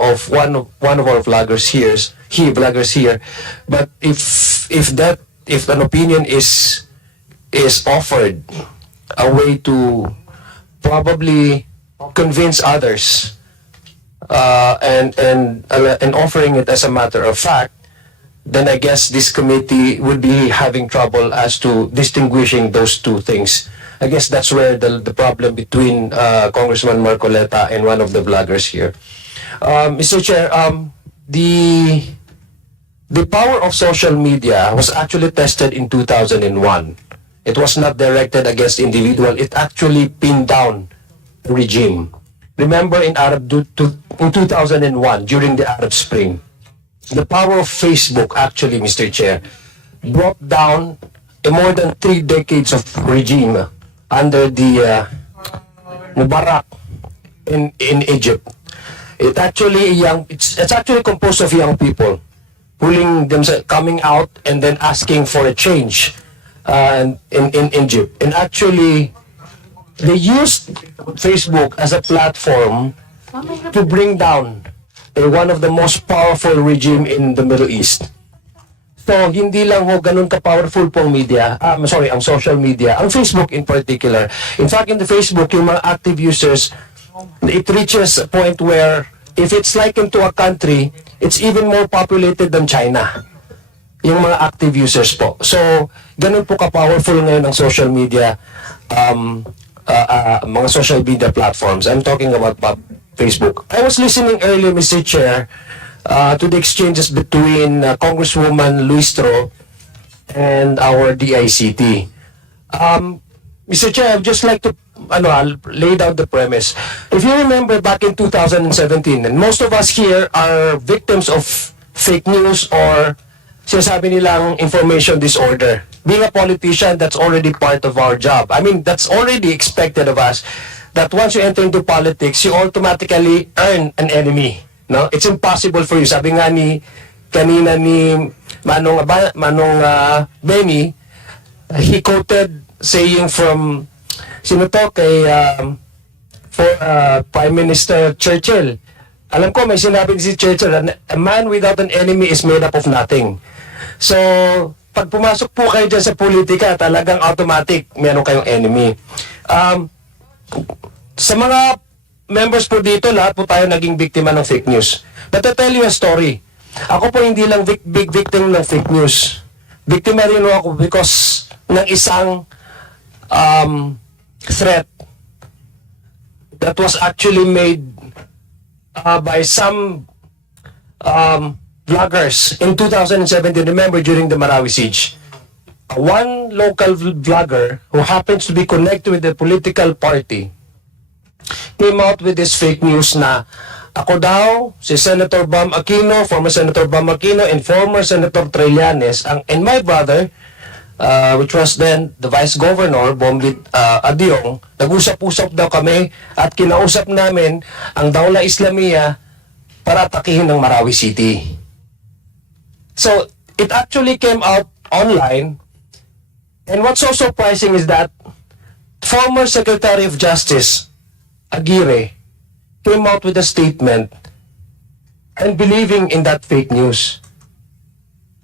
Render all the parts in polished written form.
of one of our vloggers here, but if an opinion is offered, a way to probably convince others, and offering it as a matter of fact, then I guess this committee would be having trouble as to distinguishing those two things. I guess that's where the problem between Congressman Marcoleta and one of the vloggers here. Mr. Chair, the power of social media was actually tested in 2001. It was not directed against individual. It actually pinned down the regime. Remember in 2001, during the Arab Spring, the power of Facebook actually, Mr. Chair, brought down more than 3 decades of regime under the Mubarak in Egypt. It's actually composed of young people pulling themselves, coming out and then asking for a change in Egypt. And actually, they used Facebook as a platform to bring down one of the most powerful regime in the Middle East. So, hindi lang ho ganun ka-powerful pong media, ang social media, ang Facebook in particular. In fact, in the Facebook, yung mga active users, it reaches a point where if it's likened to a country, it's even more populated than China. Yung mga active users po. So, ganun po ka-powerful ngayon ang social media, mga social media platforms. I'm talking about Facebook. I was listening earlier, Mr. Chair, to the exchanges between Congresswoman Luistro and our DICT. Mr. Chair, I'd just like to I'll lay down the premise. If you remember back in 2017, and most of us here are victims of fake news or sinasabi nilang information disorder. Being a politician, that's already part of our job. I mean, that's already expected of us, that once you enter into politics, you automatically earn an enemy. No? It's impossible for you. Sabi nga kanina ni Manong Benny, he quoted saying from sino to kay Prime Minister Churchill. Alam ko may sinabi si Churchill, a man without an enemy is made up of nothing. So, pag pumasok po kayo dyan sa politika, talagang automatic meron kayong enemy. Sa mga members po dito, lahat po tayo naging biktima ng fake news. But to tell you a story, ako po hindi lang big victim ng fake news. Biktima rin ako because ng isang threat that was actually made by some vloggers in 2017. Remember, during the Marawi siege, one local vlogger who happens to be connected with the political party came out with this fake news na ako daw, si Senator Bam Aquino, former Senator Bam Aquino, and former Senator Trillanes, and my brother, which was then the Vice Governor, Bombit Adyong, nag-usap-usap daw kami at kinausap namin ang Dawla Islamia para atakihin ng Marawi City. So, it actually came out online, and what's so surprising is that former Secretary of Justice, Aguirre, came out with a statement and believing in that fake news.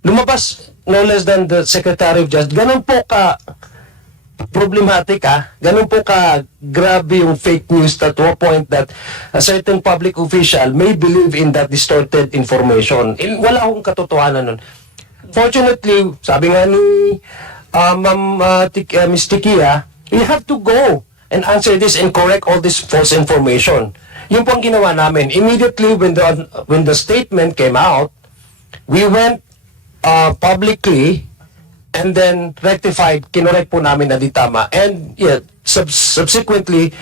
Lumabas no less than the Secretary of Justice. Ganun po ka problematic, ganun po ka grabe yung fake news to a point that a certain public official may believe in that distorted information. Wala akong katotohanan nun. Fortunately, sabi nga ni Ms. Tiquia, we have to go and answer this and correct all this false information. Yun po ang ginawa namin. Immediately when the statement came out, we went publicly and then rectified, kinorek po namin na di tama. And yeah, subsequently,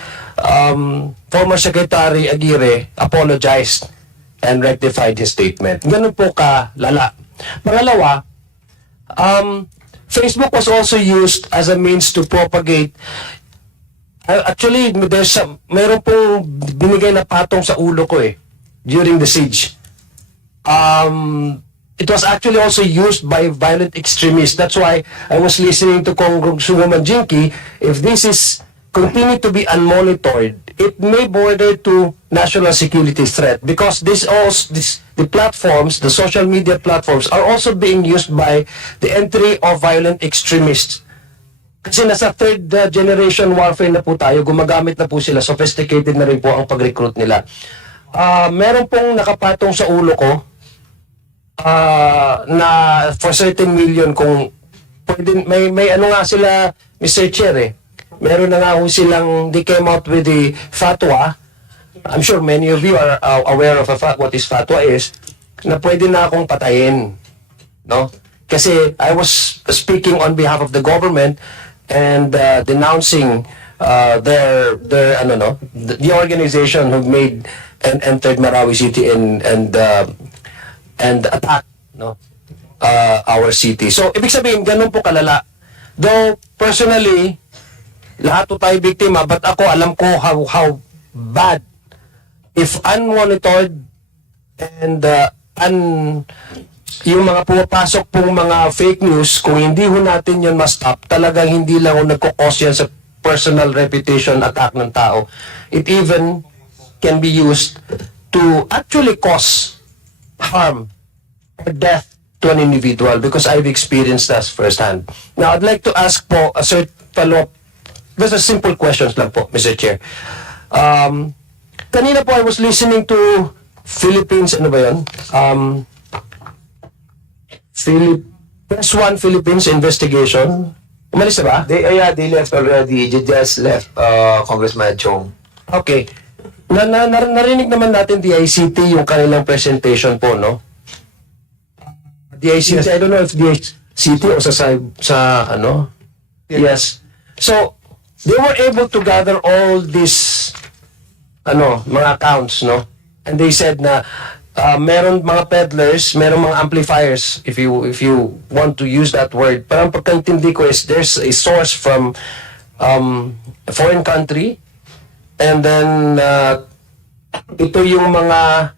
former Secretary Aguirre apologized and rectified his statement. Ganun po ka lala. Pangalawa, Facebook was also used as a means to propagate. Actually, meron pong binigay na patong sa ulo ko during the siege. It was actually also used by violent extremists. That's why I was listening to Congresswoman Jinky. If this is continue to be unmonitored, it may border to national security threat because the platforms, the social media platforms, are also being used by the entry of violent extremists. Kasi nasa third generation warfare na po tayo, gumagamit na po sila, sophisticated na rin po ang pag-recruit nila. Meron pong nakapatong sa ulo ko na for certain million kung pwede, may ano nga sila, Mr. Chair meron na nga silang, they came out with the fatwa. I'm sure many of you are aware of what is fatwa is, na pwede na akong patayin. No? Kasi I was speaking on behalf of the government and denouncing the organization who made and entered Marawi City and attack our city. So, ibig sabihin, ganun po kalala. Though, personally, lahat po tayo biktima, but ako, alam ko how bad if unmonitored and yung mga pumapasok pong mga fake news, kung hindi ho natin yun ma-stop, talagang hindi lang ho nagkukos yan sa personal reputation attack ng tao. It even can be used to actually cause harm or death to an individual because I've experienced that firsthand. Now, I'd like to ask po a certain follow-up. Those are simple questions lang po, Mr. Chair. Kanina po, I was listening to Philippines, ano ba yun? Press 1 Philippines investigation. Umalis na ba? They left already. They just left Congressman Chong. Okay. Narinig naman natin DICT yung kanilang presentation po, no? DICT, yes. I don't know if DICT o sa ano? Yes. So, they were able to gather all these mga accounts, no? And they said na meron mga peddlers, meron mga amplifiers, if you want to use that word. Parang pagkaintindi ko is there's a source from a foreign country and then ito yung mga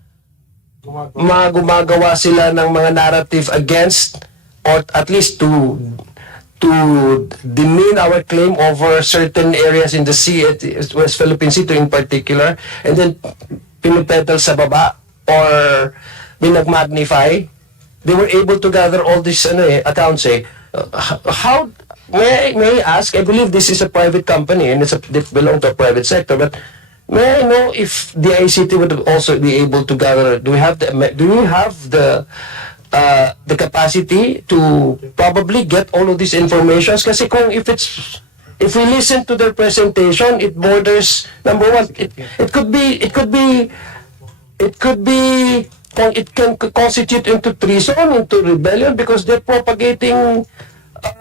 gumagawa sila ng mga narrative against or at least to demean our claim over certain areas in the sea, West Philippine Sea in particular, and then pinipedal sa baba or binag-magnify. They were able to gather all these accounts. How, may I ask, I believe this is a private company and it belongs to a private sector, but may I know if the ICT would also be able to gather, do we have the capacity to probably get all of these informations? Kasi kung if we listen to their presentation, it borders, number one, it can constitute into treason, into rebellion, because they're propagating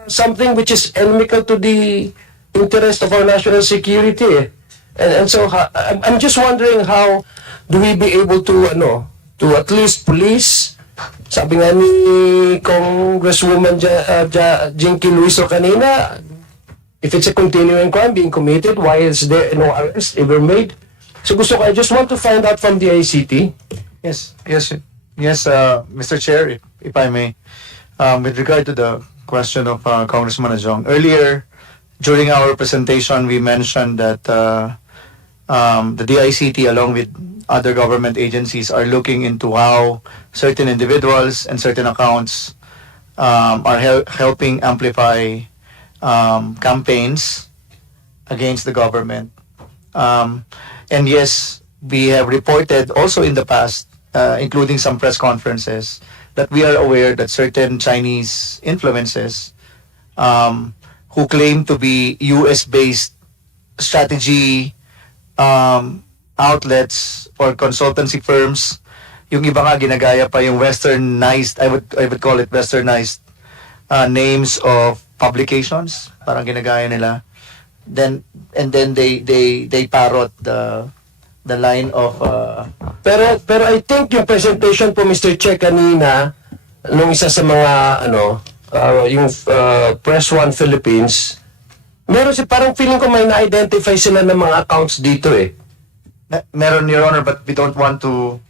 something which is inimical to the interest of our national security. And so I'm just wondering how do we be able to at least police. Sabi nga ni Congresswoman Jinky Luiso kanina, if it's a continuing crime being committed, why is there no arrest ever made? So I just want to find out from the ICT. Yes, Mr. Chair, if I may, with regard to the question of Congressman Ajong, earlier during our presentation, we mentioned that the DICT, along with other government agencies, are looking into how certain individuals and certain accounts are helping amplify campaigns against the government. And yes, we have reported also in the past, including some press conferences, that we are aware that certain Chinese influences who claim to be US-based strategy outlets or consultancy firms, yung iba nga ginagaya pa yung westernized, I would call it westernized names of publications, parang ginagaya nila. Then they parrot the line of pero I think yung presentation po, Mr. Che, kanina nung isa sa mga yung Press 1 Philippines, meron parang feeling ko may na-identify sila ng mga accounts dito Meron, Your Honor, but we don't want to.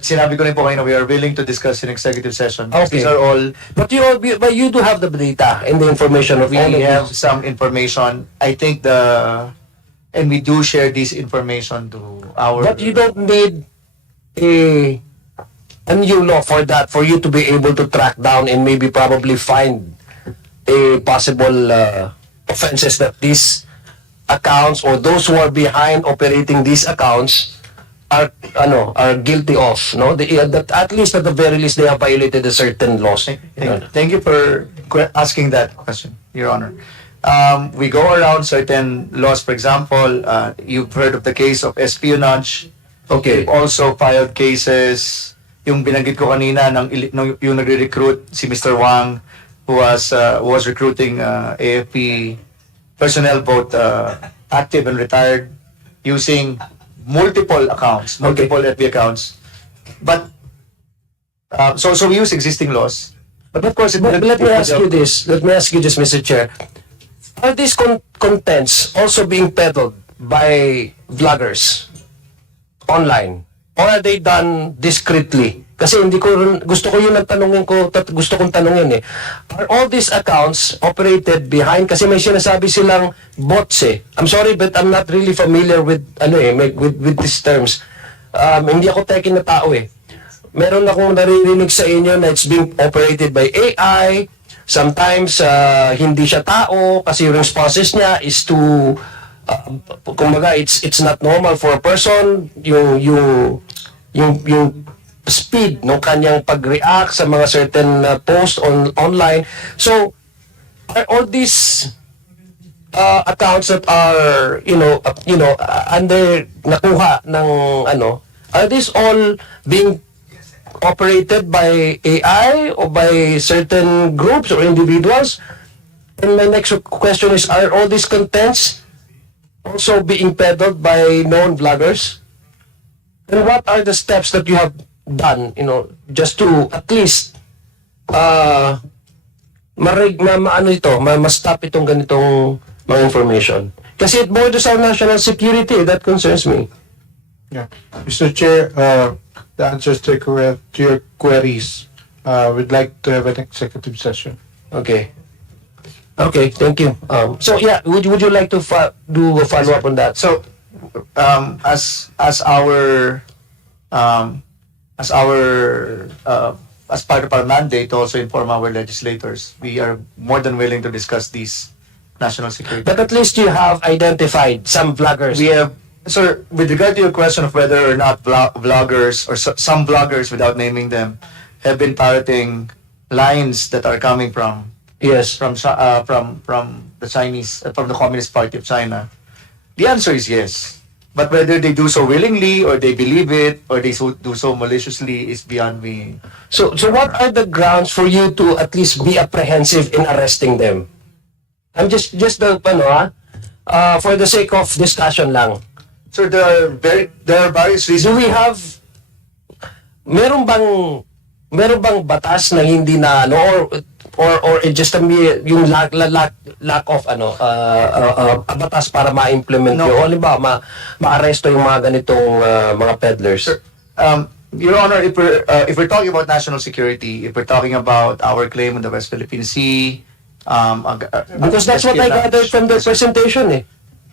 Sinabi ko rin po kayo na we are willing to discuss in executive session. Okay. These are all. But you do have the data and the information of all of We have these. some information. I think the and we do share this information to our... But you don't need a new law for that, for you to be able to track down and maybe probably find a possible offenses that these accounts or those who are behind operating these accounts are guilty of, no? That at least at the very least they have violated a certain laws. Thank you for asking that question, Your Honor. We go around certain laws. For example, you've heard of the case of espionage. Okay. We've also filed cases, yung binanggit ko kanina, yung nagre-recruit si Mr. Wang, who was recruiting AFP personnel, both active and retired, using multiple accounts, multiple FB accounts. But so we use existing laws. But of course, Let me ask you this, Mr. Chair. Are these contents also being peddled by vloggers online? Or are they done discreetly? Kasi gusto kong tanungin eh. Are all these accounts operated behind, kasi may sinasabi silang bots eh. I'm sorry but I'm not really familiar with with these terms. Hindi ako teki na tao eh. Meron akong naririnig sa inyo na it's being operated by AI. Sometimes hindi siya tao kasi yung responses niya is to kumbaga it's not normal for a person yung speed ng kanyang pag-react sa mga certain posts online. So are all these accounts that are under nakuha ng are these all being operated by AI or by certain groups or individuals? And my next question is, are all these contents also being peddled by known vloggers? And what are the steps that you have done, just to at least ma-stop itong ganitong mga information? Kasi it borders our national security. That concerns me. Yeah. Mr. Chair, the answers to your queries, we'd like to have an executive session. Okay. Okay, thank you. So yeah, would you like to do a follow-up on that? So, as part of our mandate to also inform our legislators, we are more than willing to discuss these national security. But at least you have identified some vloggers. We have, sir, with regard to your question of whether or not vloggers or some vloggers, without naming them, have been parroting lines that are coming from Yes. from the Chinese, from the Communist Party of China, the answer is yes. But whether they do so willingly or they believe it or they do so maliciously is beyond me. So what are the grounds for you to at least be apprehensive in arresting them? I'm just for the sake of discussion lang. So there are various reasons. Do we have meron bang batas na hindi na or just yung lack of batas para ma-implement No. yun? Halimbawa, ma-aresto yung mga ganitong mga peddlers. Sir, Your Honor, if we're talking about national security, if we're talking about our claim in the West Philippine Sea, Because that's what I gathered from the presentation eh.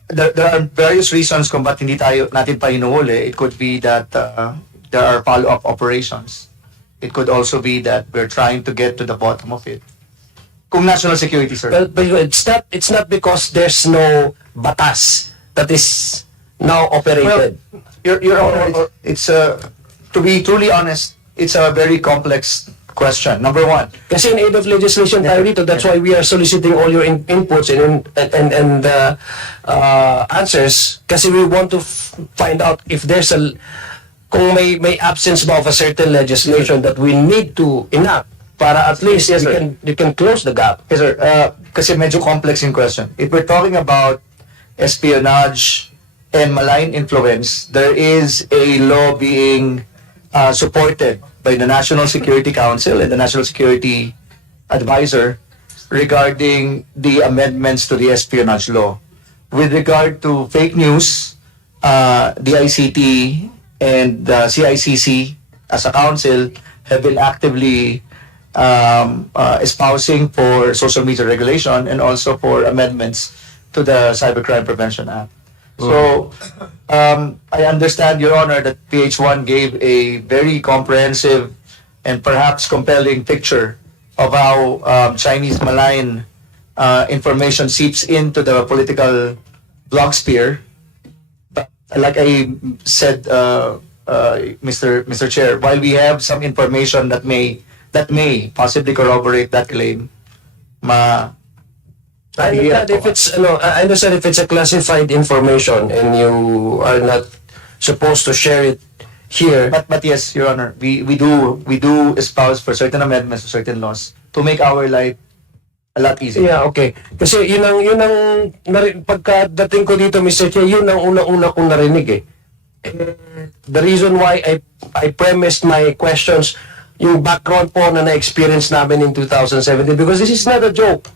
There are various reasons kung ba't hindi natin pa hinuhuli. It could be that there are follow-up operations. It could also be that we're trying to get to the bottom of it. Kung national security, sir. But it's not because there's no batas that is now operated. Your Honor, it's to be truly honest, it's a very complex question. Number one. Kasi in aid of legislation tayo dito, that's why we are soliciting all your inputs and answers. Kasi we want to find out if there's kung may absence ba of a certain legislation that we need to enact para at least Yes, you can close the gap. Yes, sir. Kasi medyo complex yung question. If we're talking about espionage and malign influence, there is a law being supported by the National Security Council and the National Security Advisor regarding the amendments to the espionage law. With regard to fake news, the ICT and the CICC as a council have been actively espousing for social media regulation and also for amendments to the Cybercrime Prevention Act. So, I understand, Your Honor, that PH1 gave a very comprehensive and perhaps compelling picture of how Chinese malign information seeps into the political blogosphere. But like I said, Mr. Chair, while we have some information that may possibly corroborate that claim, I understand if it's I understand if it's a classified information and you are not supposed to share it here. But yes, Your Honor, we do espouse for certain amendments to certain laws to make our life a lot easier. Yeah, okay. Kasi yun ang pagkadating ko dito, Mr. Chair, yun ang unang-una kong narinig eh. The reason why I premised my questions, yung background po na na-experience namin in 2017, because this is not a joke.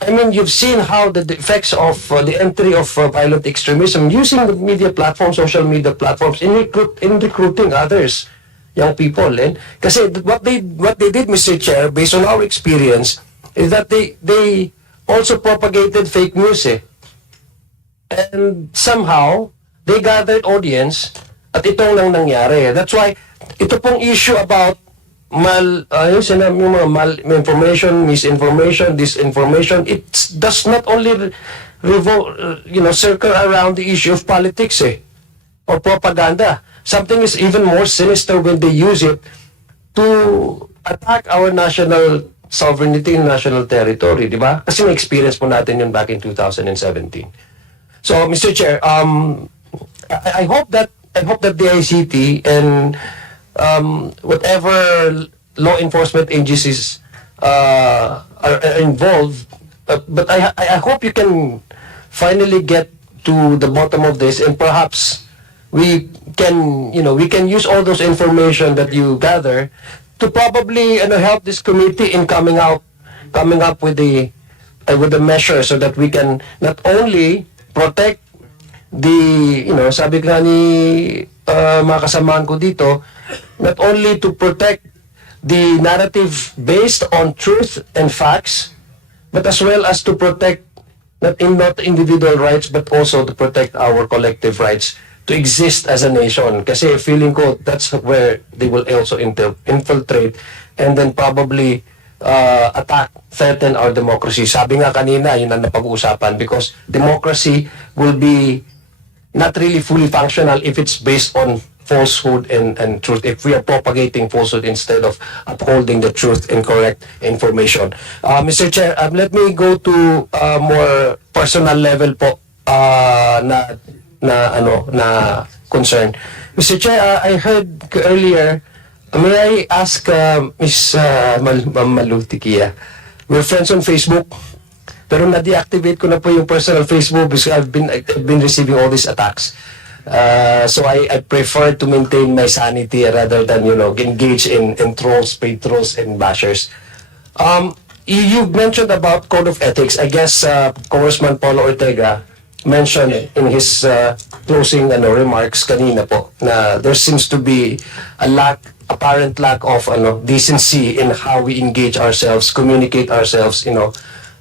I mean, you've seen how the effects of the entry of violent extremism using the media platforms, social media platforms, in recruiting others, young people. And kasi what they did, Mr. Chair, based on our experience, is that they also propagated fake news eh. And somehow, they gathered audience at itong lang nangyari. That's why, ito pong issue about yung mga information, misinformation, disinformation, it does not only circle around the issue of politics or propaganda. Something is even more sinister when they use it to attack our national sovereignty and national territory, di ba? Kasi na-experience po natin yun back in 2017. So, Mr. Chair, I hope that the ICT and whatever law enforcement agencies are involved, but I hope you can finally get to the bottom of this, and perhaps we can use all those information that you gather to probably help this committee in coming up with the measure so that we can not only protect sabi nga ni mga kasamaan ko dito, not only to protect the narrative based on truth and facts, but as well as to protect not individual rights, but also to protect our collective rights to exist as a nation. Kasi feeling ko that's where they will also infiltrate and then probably attack, threaten our democracy. Sabi nga kanina, yun ang napag-uusapan, because democracy will be not really fully functional if it's based on falsehood and truth, if we are propagating falsehood instead of upholding the truth and correct information. Mr. Chair, let me go to more personal level po na concern. Mr. Chair, I heard earlier, may I ask Ms. Malou, Tiquia, we're friends on Facebook, pero na-deactivate ko na po yung personal Facebook because I've been receiving all these attacks. So I prefer to maintain my sanity rather than engage in trolls, paid trolls, and bashers. You mentioned about code of ethics. I guess Congressman Paulo Ortega mentioned in his closing remarks kanina po na there seems to be apparent lack of decency in how we engage ourselves, communicate ourselves,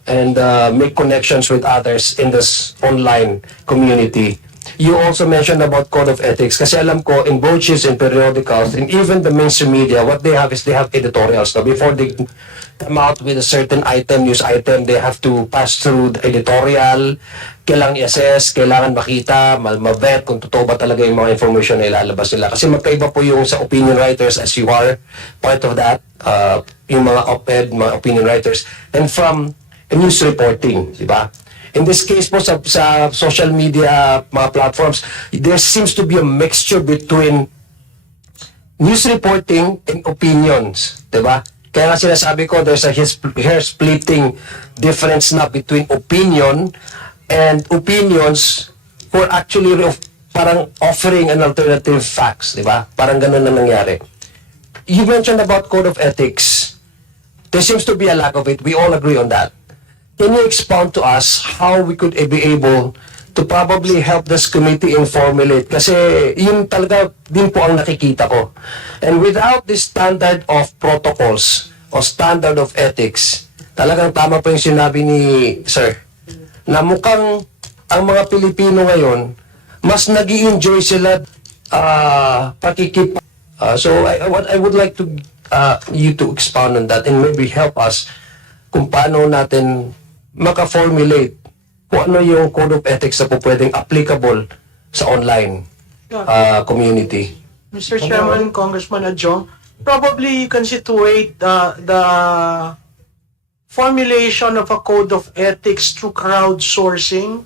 and make connections with others in this online community. You also mentioned about code of ethics kasi alam ko in brochures and periodicals and even the mainstream media, what they have is they have editorials. So before they come out with a certain news item, they have to pass through the editorial, kailangan i-assess, kailangan makita, ma-vet kung totoo ba talaga yung mga information na ilalabas nila. Kasi magkaiba po yung sa opinion writers, as you are part of that, yung mga op-ed, mga opinion writers, and from news reporting, di ba? In this case po sa social media mga platforms, there seems to be a mixture between news reporting and opinions, di ba? Kaya nga sinasabi ko, there's a hair-splitting difference na between opinion and opinions who are actually parang offering an alternative facts, di ba? Parang ganun na nangyari. You mentioned about code of ethics. There seems to be a lack of it. We all agree on that. Can you expound to us how we could be able to probably help this committee in formulate? Kasi yun talaga din po ang nakikita ko. And without this standard of protocols or standard of ethics, talagang tama po yung sinabi ni Sir, na mukhang ang mga Pilipino ngayon, mas nag-i-enjoy sila what I would like to you to expound on that and maybe help us kung paano natin maka-formulate kung ano yung code of ethics na po pwedeng applicable sa online community. Mr. Chairman, Congressman Adjong, probably you can situate the formulation of a code of ethics through crowdsourcing.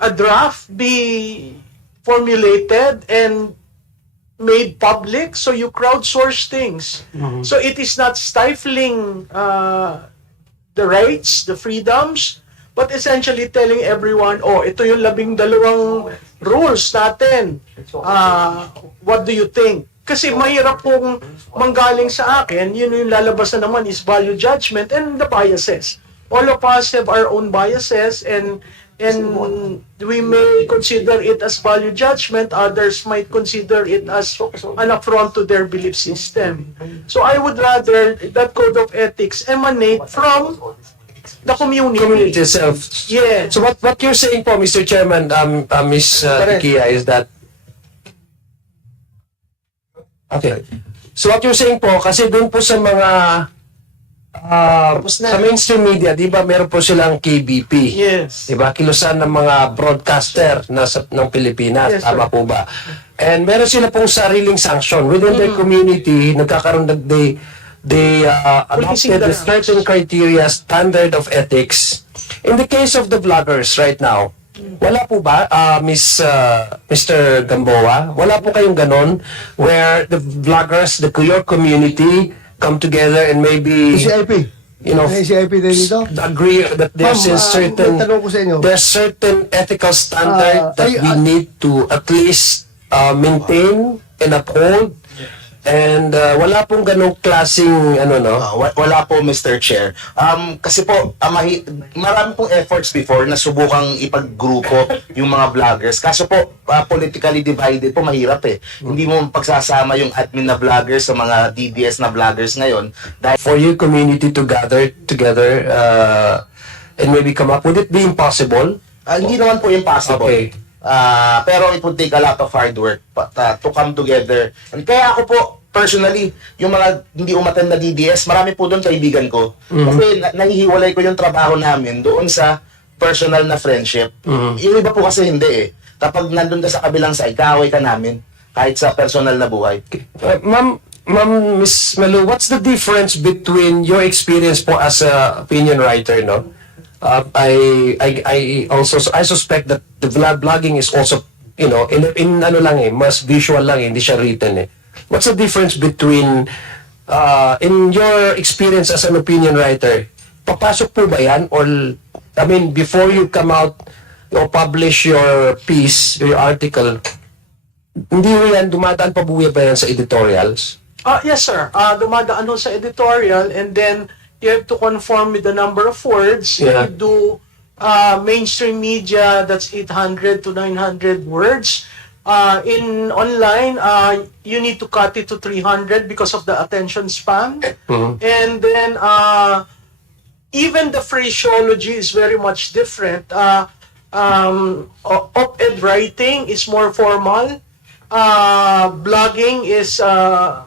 A draft be formulated and made public, so you crowdsource things. So it is not stifling the rights, the freedoms, but essentially telling everyone, oh, ito yung 12 rules natin. What do you think? Kasi mahirap pong manggaling sa akin, yun yung lalabas na naman is value judgment and the biases. All of us have our own biases and we may consider it as value judgment, others might consider it as an affront to their belief system. So I would rather that code of ethics emanate from the community itself. Yeah. So what you're saying po, Mr. Chairman, Ms. Tiquia, is that okay. So what you're saying po, kasi doon po sa mga sa mainstream media, di ba meron po silang KBP? Yes. Di ba? Kilusan ng mga broadcaster ng Pilipinas. Yes, Tama po ba? And meron sila pong sariling sanction. Within their community, nagkakaroon they adopted a certain criteria, standard of ethics. In the case of the vloggers right now, wala po ba, Mr. Gamboa? Wala po kayong ganon where the vloggers, your community, come together and maybe, CIP. you know, May CIP din dito? agree that there's Ma'am, certain may tanong ko sa inyo. there's certain ethical standard that we need to at least maintain and uphold. And wala pong ganong klaseng Wala po, Mr. Chair. Kasi po, marami pong efforts before na subukang ipaggrupo yung mga vloggers. Kaso po, politically divided po, mahirap eh. Hindi mo pagsasama yung admin na vloggers sa mga DDS na vloggers ngayon. Dahil for your community to gather together and maybe come up, would it be impossible? hindi naman po impossible. Okay. Pero it would take a lot of hard work to come together. And kaya ako po, personally, yung mga hindi umattend na DDS, marami po doon kaibigan ko. Kasi nahihiwalay ko yung trabaho namin doon sa personal na friendship. Yung iba po kasi hindi eh. Kapag nandun ka sa kabilang side, kaaway ka namin. Kahit sa personal na buhay. Ma'am, Miss Malou, what's the difference between your experience po as a opinion writer, no? I suspect that the vlogging is also, you know, in ano lang eh, mas visual lang eh, hindi siya written eh. What's the difference between, in your experience as an opinion writer, papasok po ba yan? Or, I mean, before you come out or publish your piece, your article, hindi mo yan, dumadaan pa buya ba yan sa editorials? Yes, sir. Dumadaan ho sa editorial, and then you have to conform with the number of words. Yeah. You do mainstream media, that's 800 to 900 words. In online, you need to cut it to 300 because of the attention span. And then, even the phraseology is very much different. Op-ed writing is more formal. Blogging is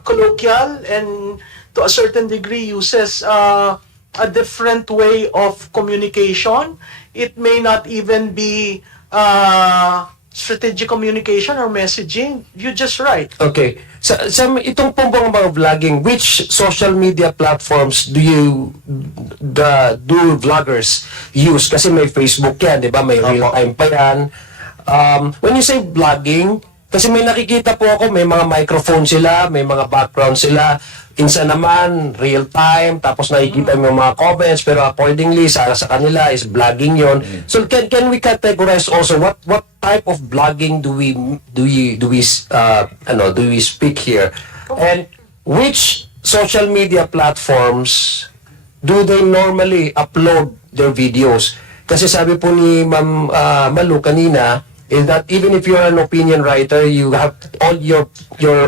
colloquial and to a certain degree uses a different way of communication. It may not even be strategic communication or messaging. You just write. Okay. Sa itong pong mga vlogging, which social media platforms do vloggers use? Kasi may Facebook yan, di ba? May real time pa yan. When you say vlogging, kasi may nakikita po ako, may mga microphone sila, may mga background sila. Insa naman, real time, tapos nakikita mo yung mga comments, pero accordingly, sa kanila is vlogging yon. So can we categorize also what type of vlogging do we speak here? And which social media platforms do they normally upload their videos? Kasi sabi po ni Ma'am Malou kanina, is that even if you're an opinion writer, you have all your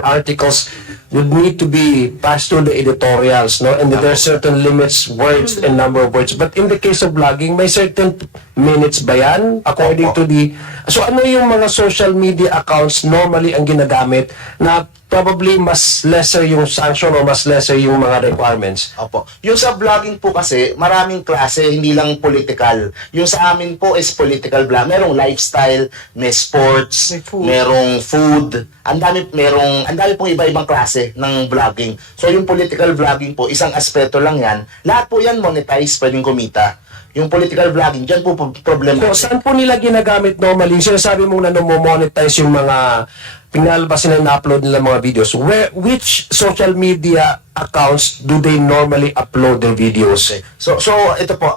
articles would need to be passed through the editorials, no? And there are certain limits, words and number of words. But in the case of blogging, may certain minutes ba yan? According Opo. to the... So ano yung mga social media accounts normally ang ginagamit na probably mas lesser yung sanction o mas lesser yung mga requirements? Opo. Yung sa vlogging po kasi, maraming klase, hindi lang political. Yung sa amin po is political vlog. Merong lifestyle, may sports, May food. merong food. Ang dami pong iba-ibang klase ng vlogging. So yung political vlogging po, isang aspeto lang yan. Lahat po yan monetize, pwedeng kumita. Yung political vlogging, dyan po problema. So saan po nila ginagamit normally? Sinasabi mong na monetize yung mga pinalabas na na-upload nila mga videos. Which social media accounts do they normally upload their videos? So ito po,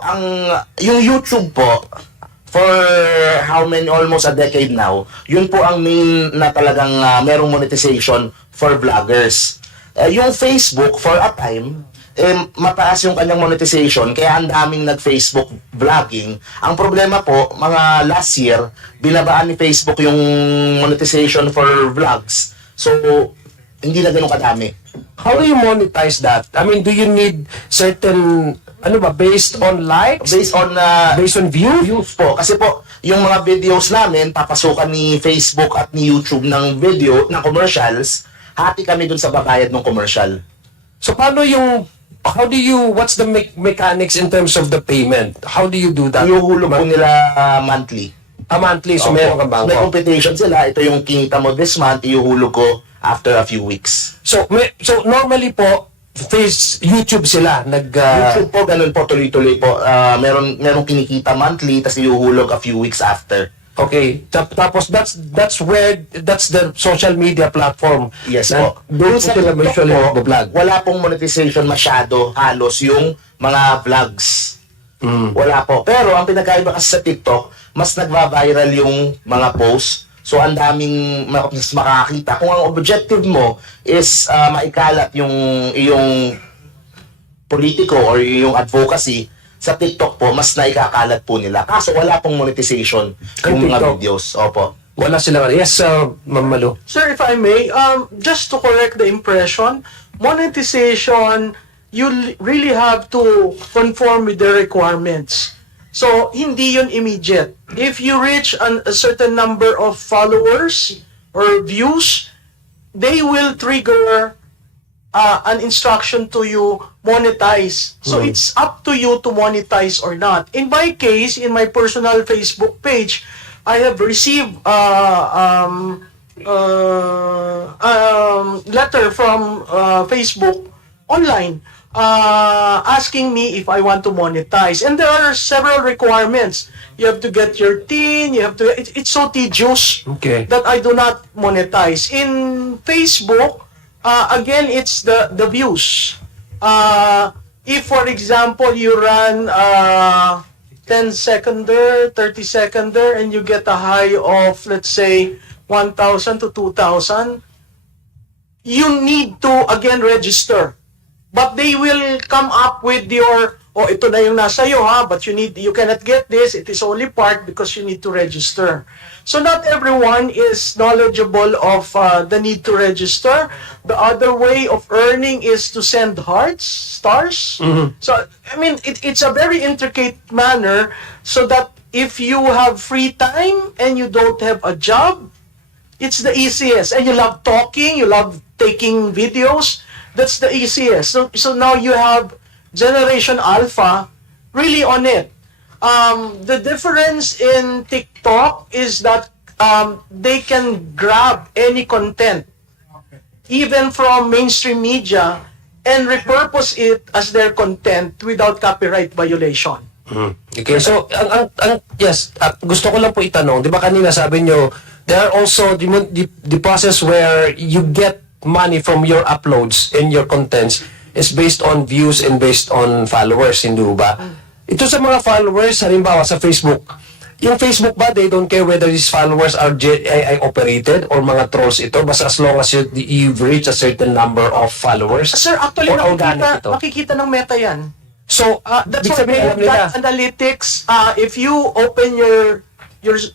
yung YouTube po, for how many, almost a decade now, yun po ang main na talagang merong monetization for vloggers. Yung Facebook, for a time, mataas yung kanyang monetization, kaya ang daming nag-Facebook vlogging. Ang problema po, mga last year, binabaan ni Facebook yung monetization for vlogs. So, hindi na ganun kadami. How do you monetize that? I mean, do you need certain, based on likes? Based on views? views po. Kasi po, yung mga videos namin, papasukan ni Facebook at ni YouTube ng video, ng commercials, hati kami dun sa babayad ng commercial. So paano what's the mechanics in terms of the payment? How do you do that? Iuhulog po nila monthly. Monthly, so Opo. meron kang May bangko. competition sila. Ito yung kinita mo this month, iuhulog ko after a few weeks. So normally po, YouTube sila YouTube po, ganun po, tuloy-tuloy po. Merong kinikita monthly, tapos iuhulog a few weeks after. Okay, tapos that's the social media platform. Yes na po. doon po Sa sila TikTok usually po, nagbo-vlog. wala pong monetization masyado, halos yung mga vlogs. Wala po. Pero ang pinagkaiba kasi sa TikTok, mas nagva-viral yung mga posts. So ang daming mas makakita. Kung ang objective mo is maikalat yung iyong politiko or yung advocacy, sa TikTok po, mas naikakalat po nila. Kaso wala pong monetization yung mga TikTok? videos. Opo. Wala silang... Yes, Ma'am Malou. Sir, if I may, just to correct the impression, monetization, you really have to conform with the requirements. So, hindi yun immediate. If you reach a certain number of followers or views, they will trigger an instruction to you monetize. So it's up to you to monetize or not. In my case, in my personal Facebook page, I have received letter from Facebook online asking me if I want to monetize. And there are several requirements. You have to get your TIN, it's so tedious Okay. that I do not monetize. In Facebook, again, it's the views. If, for example, you run 10 seconder, 30 seconder, and you get a high of, let's say, 1,000 to 2,000, you need to, again, register. But they will come up with your, ito na yung nasa iyo, ha, but you cannot get this, it is only part because you need to register. So not everyone is knowledgeable of the need to register. The other way of earning is to send hearts, stars. So, I mean, it's a very intricate manner so that if you have free time and you don't have a job, it's the easiest. And you love talking, you love taking videos, that's the easiest. So now you have Generation Alpha really on it. The difference in TikTok is that they can grab any content, even from mainstream media, and repurpose it as their content without copyright violation. Okay, so yes, gusto ko lang po itanong, 'di ba kanina sabi nyo, there are also the process where you get money from your uploads and your contents is based on views and based on followers, hindi ba? Ito sa mga followers, halimbawa sa Facebook, yung Facebook ba, they don't care whether these followers are AI operated or mga trolls ito, basta as long as you've reached a certain number of followers? Sir, actually, or organic ito? makikita ng Meta yan. So, That's ibig why sabihin, they alam have nila. that analytics. If you open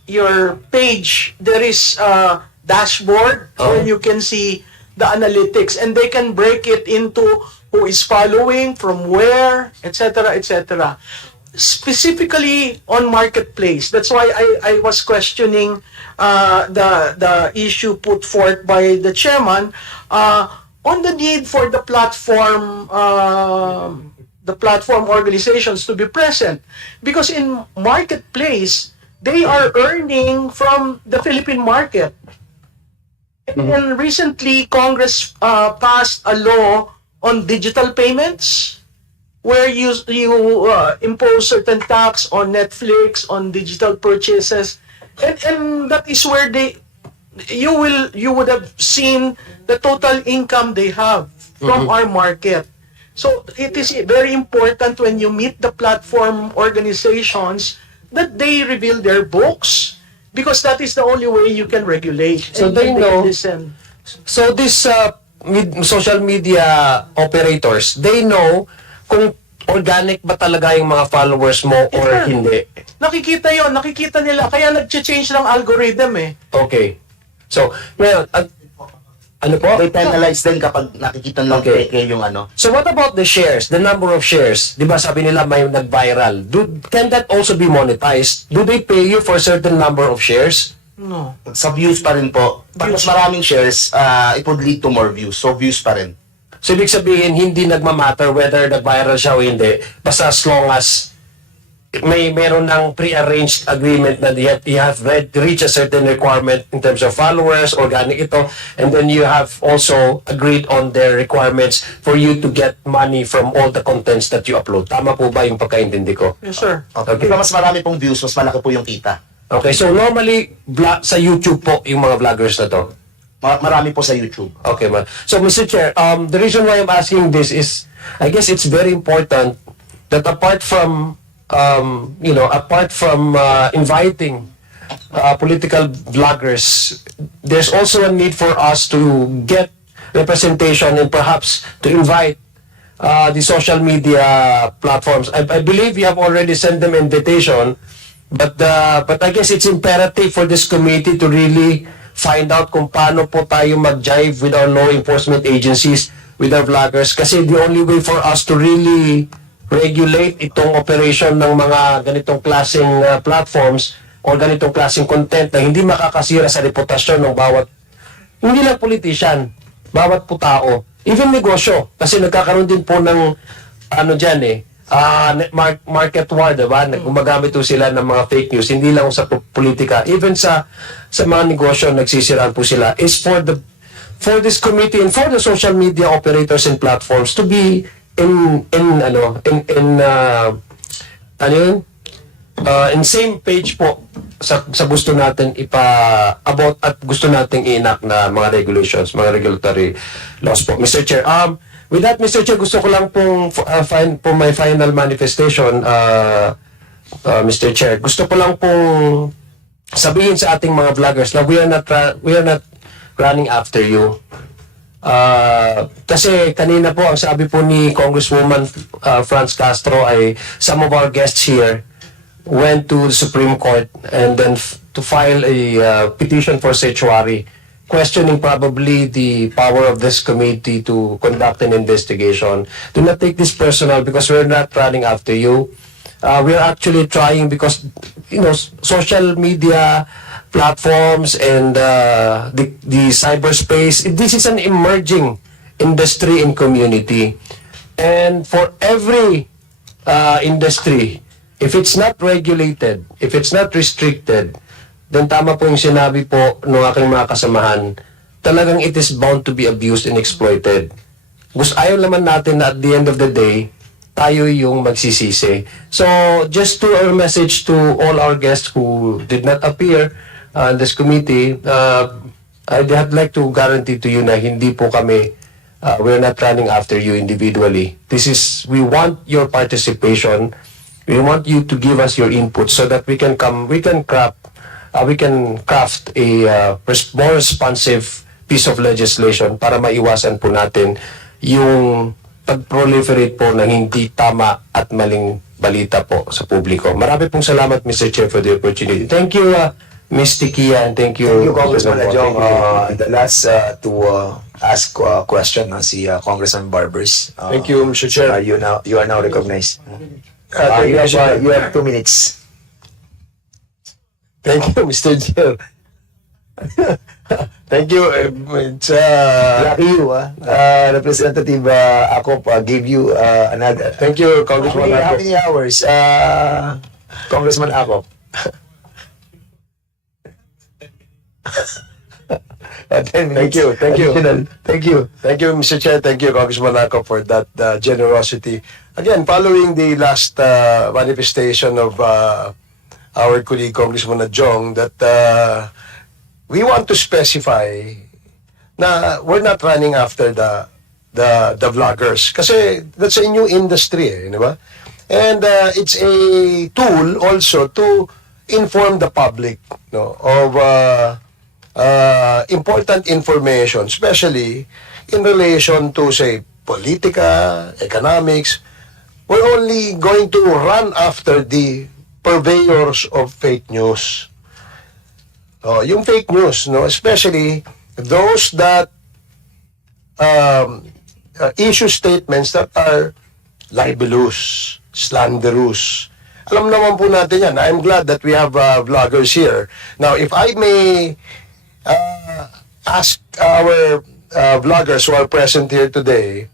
your page, there is a dashboard where you can see the analytics, and they can break it into who is following, from where, etc., etc. specifically on marketplace. That's why I was questioning the issue put forth by the chairman on the need for the platform organizations to be present, because in marketplace they are earning from the Philippine market. And recently Congress passed a law on digital payments, where you impose certain tax on Netflix, on digital purchases, and that is where you would have seen the total income they have from our market. So it is very important when you meet the platform organizations that they reveal their books, because that is the only way you can regulate. So and they know- listen. So this social media operators, they know kung organic ba talaga yung mga followers mo or Yeah. hindi. Nakikita nila, kaya nag-change ng algorithm eh. Okay. So, ngayon, ano po? They penalize din kapag nakikita ng Okay. peke yung ano. So what about the shares, the number of shares? Di ba sabi nila may nag-viral? Can that also be monetized? Do they pay you for a certain number of shares? No. Sa views pa rin po. Pag mas maraming shares, it would lead to more views. So views pa rin. So ibig sabihin, hindi nagmamatter whether nag-viral siya o hindi. Basta as long as meron ng pre-arranged agreement na you have reached a certain requirement in terms of followers, organic ito, and then you have also agreed on their requirements for you to get money from all the contents that you upload. Tama po ba yung pagkaintindi ko? Yes, sir. Okay. Diba mas marami pong views, mas malaki po yung kita. Okay, so normally, sa YouTube po yung mga vloggers na to. Marami po sa YouTube. Okay, man. So, Mr. Chair, the reason why I'm asking this is, I guess it's very important that apart from inviting political vloggers, there's also a need for us to get representation and perhaps to invite the social media platforms. I believe you have already sent them invitation, but I guess it's imperative for this committee to really find out kung paano po tayo mag-jive with our law enforcement agencies, with our vloggers, kasi the only way for us to really regulate itong operation ng mga ganitong klaseng platforms or ganitong klaseng content na hindi makakasira sa reputasyon ng bawat, hindi lang politician, bawat po tao, even negosyo, kasi nagkakaroon din po ng market war, diba? Gumagamit po sila ng mga fake news, hindi lang sa politika, even sa mga negosyo nagsisiraan po sila, is for this committee and for the social media operators and platforms to be in same page po sa gusto natin about at gusto nating i-enact na mga regulations, mga regulatory laws po. Mr. Chair, with that, Mr. Chair, gusto ko lang pong for my final manifestation, Mr. Chair, gusto ko lang pong sabihin sa ating mga vloggers na we are not running after you. Kasi kanina po, ang sabi po ni Congresswoman Franz Castro ay some of our guests here went to the Supreme Court and then to file a petition for certiorari, questioning probably the power of this committee to conduct an investigation. Do not take this personal because we're not running after you. We're actually trying because, social media platforms and the cyberspace, this is an emerging industry and community. And for every industry, if it's not regulated, if it's not restricted, then tama po yung sinabi po ng aking mga kasamahan, talagang it is bound to be abused and exploited. Ayaw naman natin na at the end of the day, tayo yung magsisisi. So, just to our message to all our guests who did not appear in this committee, I'd like to guarantee to you na hindi po kami, we're not running after you individually. We want your participation. We want you to give us your input so that we can craft a more responsive piece of legislation para maiwasan po natin yung pag-proliferate po ng hindi tama at maling balita po sa publiko. Marami pong salamat, Mr. Chair, for the opportunity. Thank you, Ms. Tiquia, and thank you, Congressman Jong. Thank you. The last to ask a question si Congressman Barbers. Thank you, Mr. Chair. You are now recognized. You have 2 minutes. Thank you, Mr. Chair. Thank you. It's, Lucky you, Representative Akop, give you another. thank you, Congressman How Akop. many hours, Congressman Akop? 10 minutes. Thank you, thank you. Additional. Thank you. Thank you, Mr. Chair. Thank you, Congressman Akop, for that generosity. Again, following the last manifestation of our colleague, Congressman Chong, that we want to specify na we're not running after the vloggers. Kasi that's a new industry, di ba? And it's a tool also to inform the public, no, of important information, especially in relation to, say, politika, economics. We're only going to run after the purveyors of fake news. Yung fake news, no, especially those that issue statements that are libelous, slanderous. Alam naman po natin yan. I'm glad that we have vloggers here. Now, if I may ask our vloggers who are present here today,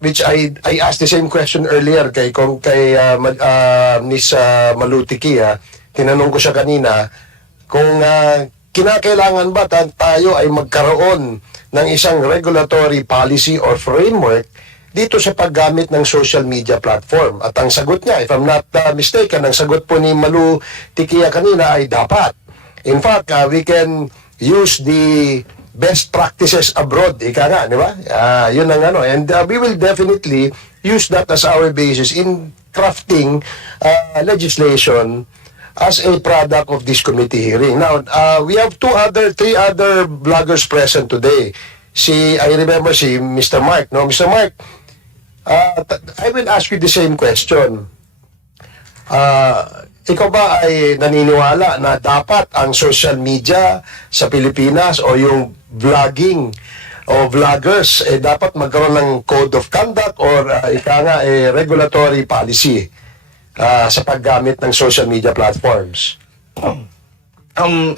which I asked the same question earlier kay Miss Malou, Tiquia. Tinanong ko siya kanina kung kinakailangan ba tayo ay magkaroon ng isang regulatory policy or framework dito sa paggamit ng social media platform. At ang sagot niya, if I'm not mistaken, ang sagot po ni Malou, Tiquia kanina ay dapat. In fact, we can use the best practices abroad, ika nga, di ba? Yun ang ano. And we will definitely use that as our basis in crafting legislation as a product of this committee hearing. Now, we have three other vloggers present today. I remember si Mr. Mark, no? Mr. Mark, I will ask you the same question. Ikaw ba ay naniniwala na dapat ang social media sa Pilipinas o yung vlogging o vloggers dapat magkaroon ng code of conduct or regulatory policy sa paggamit ng social media platforms?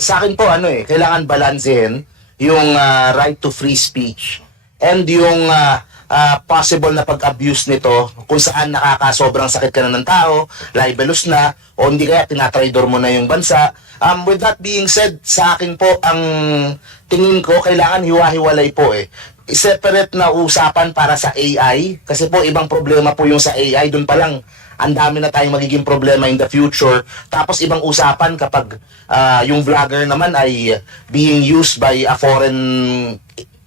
Sa akin po, kailangan balansehin yung right to free speech and yung possible na pag-abuse nito kung saan nakakasobrang sakit ka na ng tao, libelous na, o hindi kaya tinatraidor mo na yung bansa. With that being said, sa akin po, ang tingin ko, kailangan hiwa-hiwalay po separate na usapan para sa AI, kasi po ibang problema po yung sa AI, dun pa lang, ang dami na tayong magiging problema in the future. Tapos ibang usapan kapag yung vlogger naman ay being used by a foreign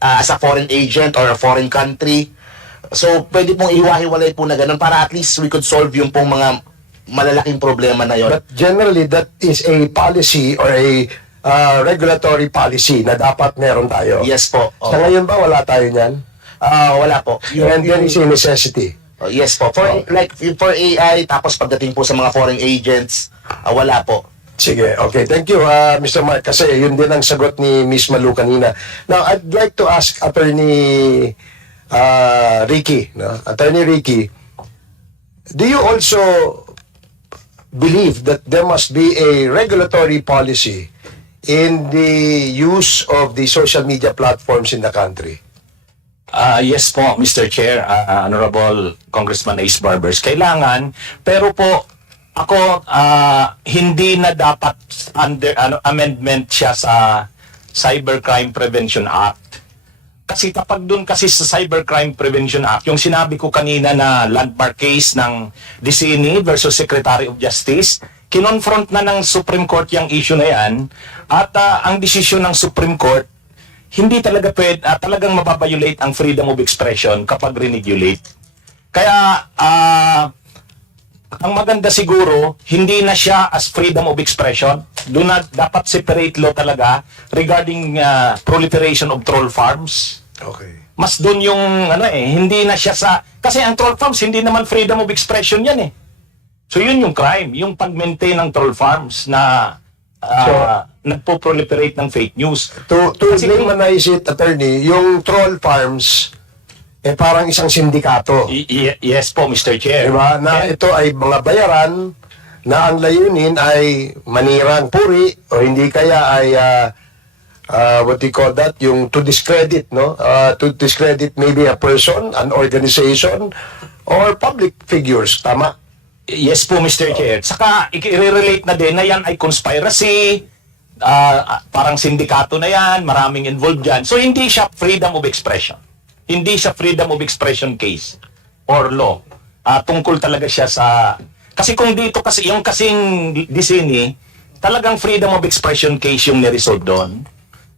as a foreign agent or a foreign country. So, pwede pong iwahiwalay po na ganun para at least we could solve yung pong mga malalaking problema na yon. But generally, that is a policy or a regulatory policy na dapat meron tayo. Yes po. Sa ngayon ba, wala tayo niyan? Wala po. And then is a necessity. Yes po. For AI, tapos pagdating po sa mga foreign agents, wala po. Sige, okay. Thank you, Mr. Mark. Kasi yun din ang sagot ni Miss Malou kanina. Now, I'd like to ask Attorney Ricky. No? Attorney Ricky, do you also believe that there must be a regulatory policy in the use of the social media platforms in the country? Yes po, Mr. Chair, Honorable Congressman Ace Barbers. Kailangan, pero po, ako, hindi na dapat amendment siya sa Cybercrime Prevention Act. Kasi kapag dun kasi sa Cybercrime Prevention Act, yung sinabi ko kanina na landmark case ng Dicini versus Secretary of Justice, kinonfront na ng Supreme Court yung issue na yan, at ang desisyon ng Supreme Court, hindi talaga talagang mababiolate ang freedom of expression kapag renegulate. Kaya, ang maganda siguro, hindi na siya as freedom of expression. Dapat separate law talaga regarding proliferation of troll farms. Okay. Mas doon yung, hindi na siya sa... Kasi ang troll farms, hindi naman freedom of expression yan So yun yung crime, yung pag-maintain ng troll farms na nagpo-proliferate ng fake news. To limanize it, attorney, yung troll farms, parang isang sindikato. Yes po, Mr. Chair. Diba? Na ito ay mga bayaran na ang layunin ay manirang puri o hindi kaya ay what do you call that? Yung to discredit, no? To discredit maybe a person, an organization, or public figures. Tama? Yes po, Mr. Chair. Saka, i-relate na din na yan ay conspiracy, parang sindikato na yan, maraming involved dyan. So, hindi siya freedom of expression. Hindi siya freedom of expression case or law. Tungkol talaga siya sa... Kasi kung dito, kasi yung kasing disini, talagang freedom of expression case yung niresolve doon.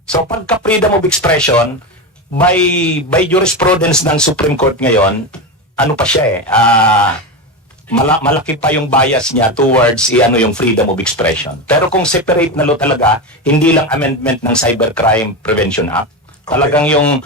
So, pagka freedom of expression, by jurisprudence ng Supreme Court ngayon, ano pa siya malaki pa yung bias niya towards yung freedom of expression. Pero kung separate na law talaga, hindi lang amendment ng Cybercrime Prevention Act. Talagang yung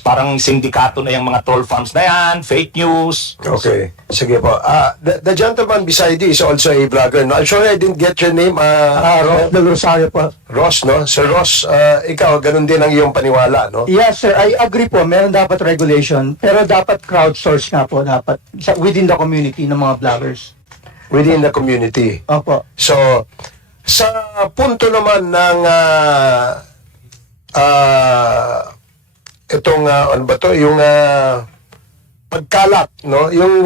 parang sindikato na yung mga troll farms na yan, fake news. Okay. Sige po. The gentleman beside you is also a vlogger. No? I'm sorry I didn't get your name. Ross del Rosario po. Ross, no? Sir Ross, ikaw, ganun din ang iyong paniwala, no? Yes, sir. I agree po. Meron dapat regulation. Pero dapat crowdsource nga po. Dapat within the community ng mga vloggers. Within the community. Opo. So, sa punto naman ng itong ano ba to, yung pagkalat, no, yung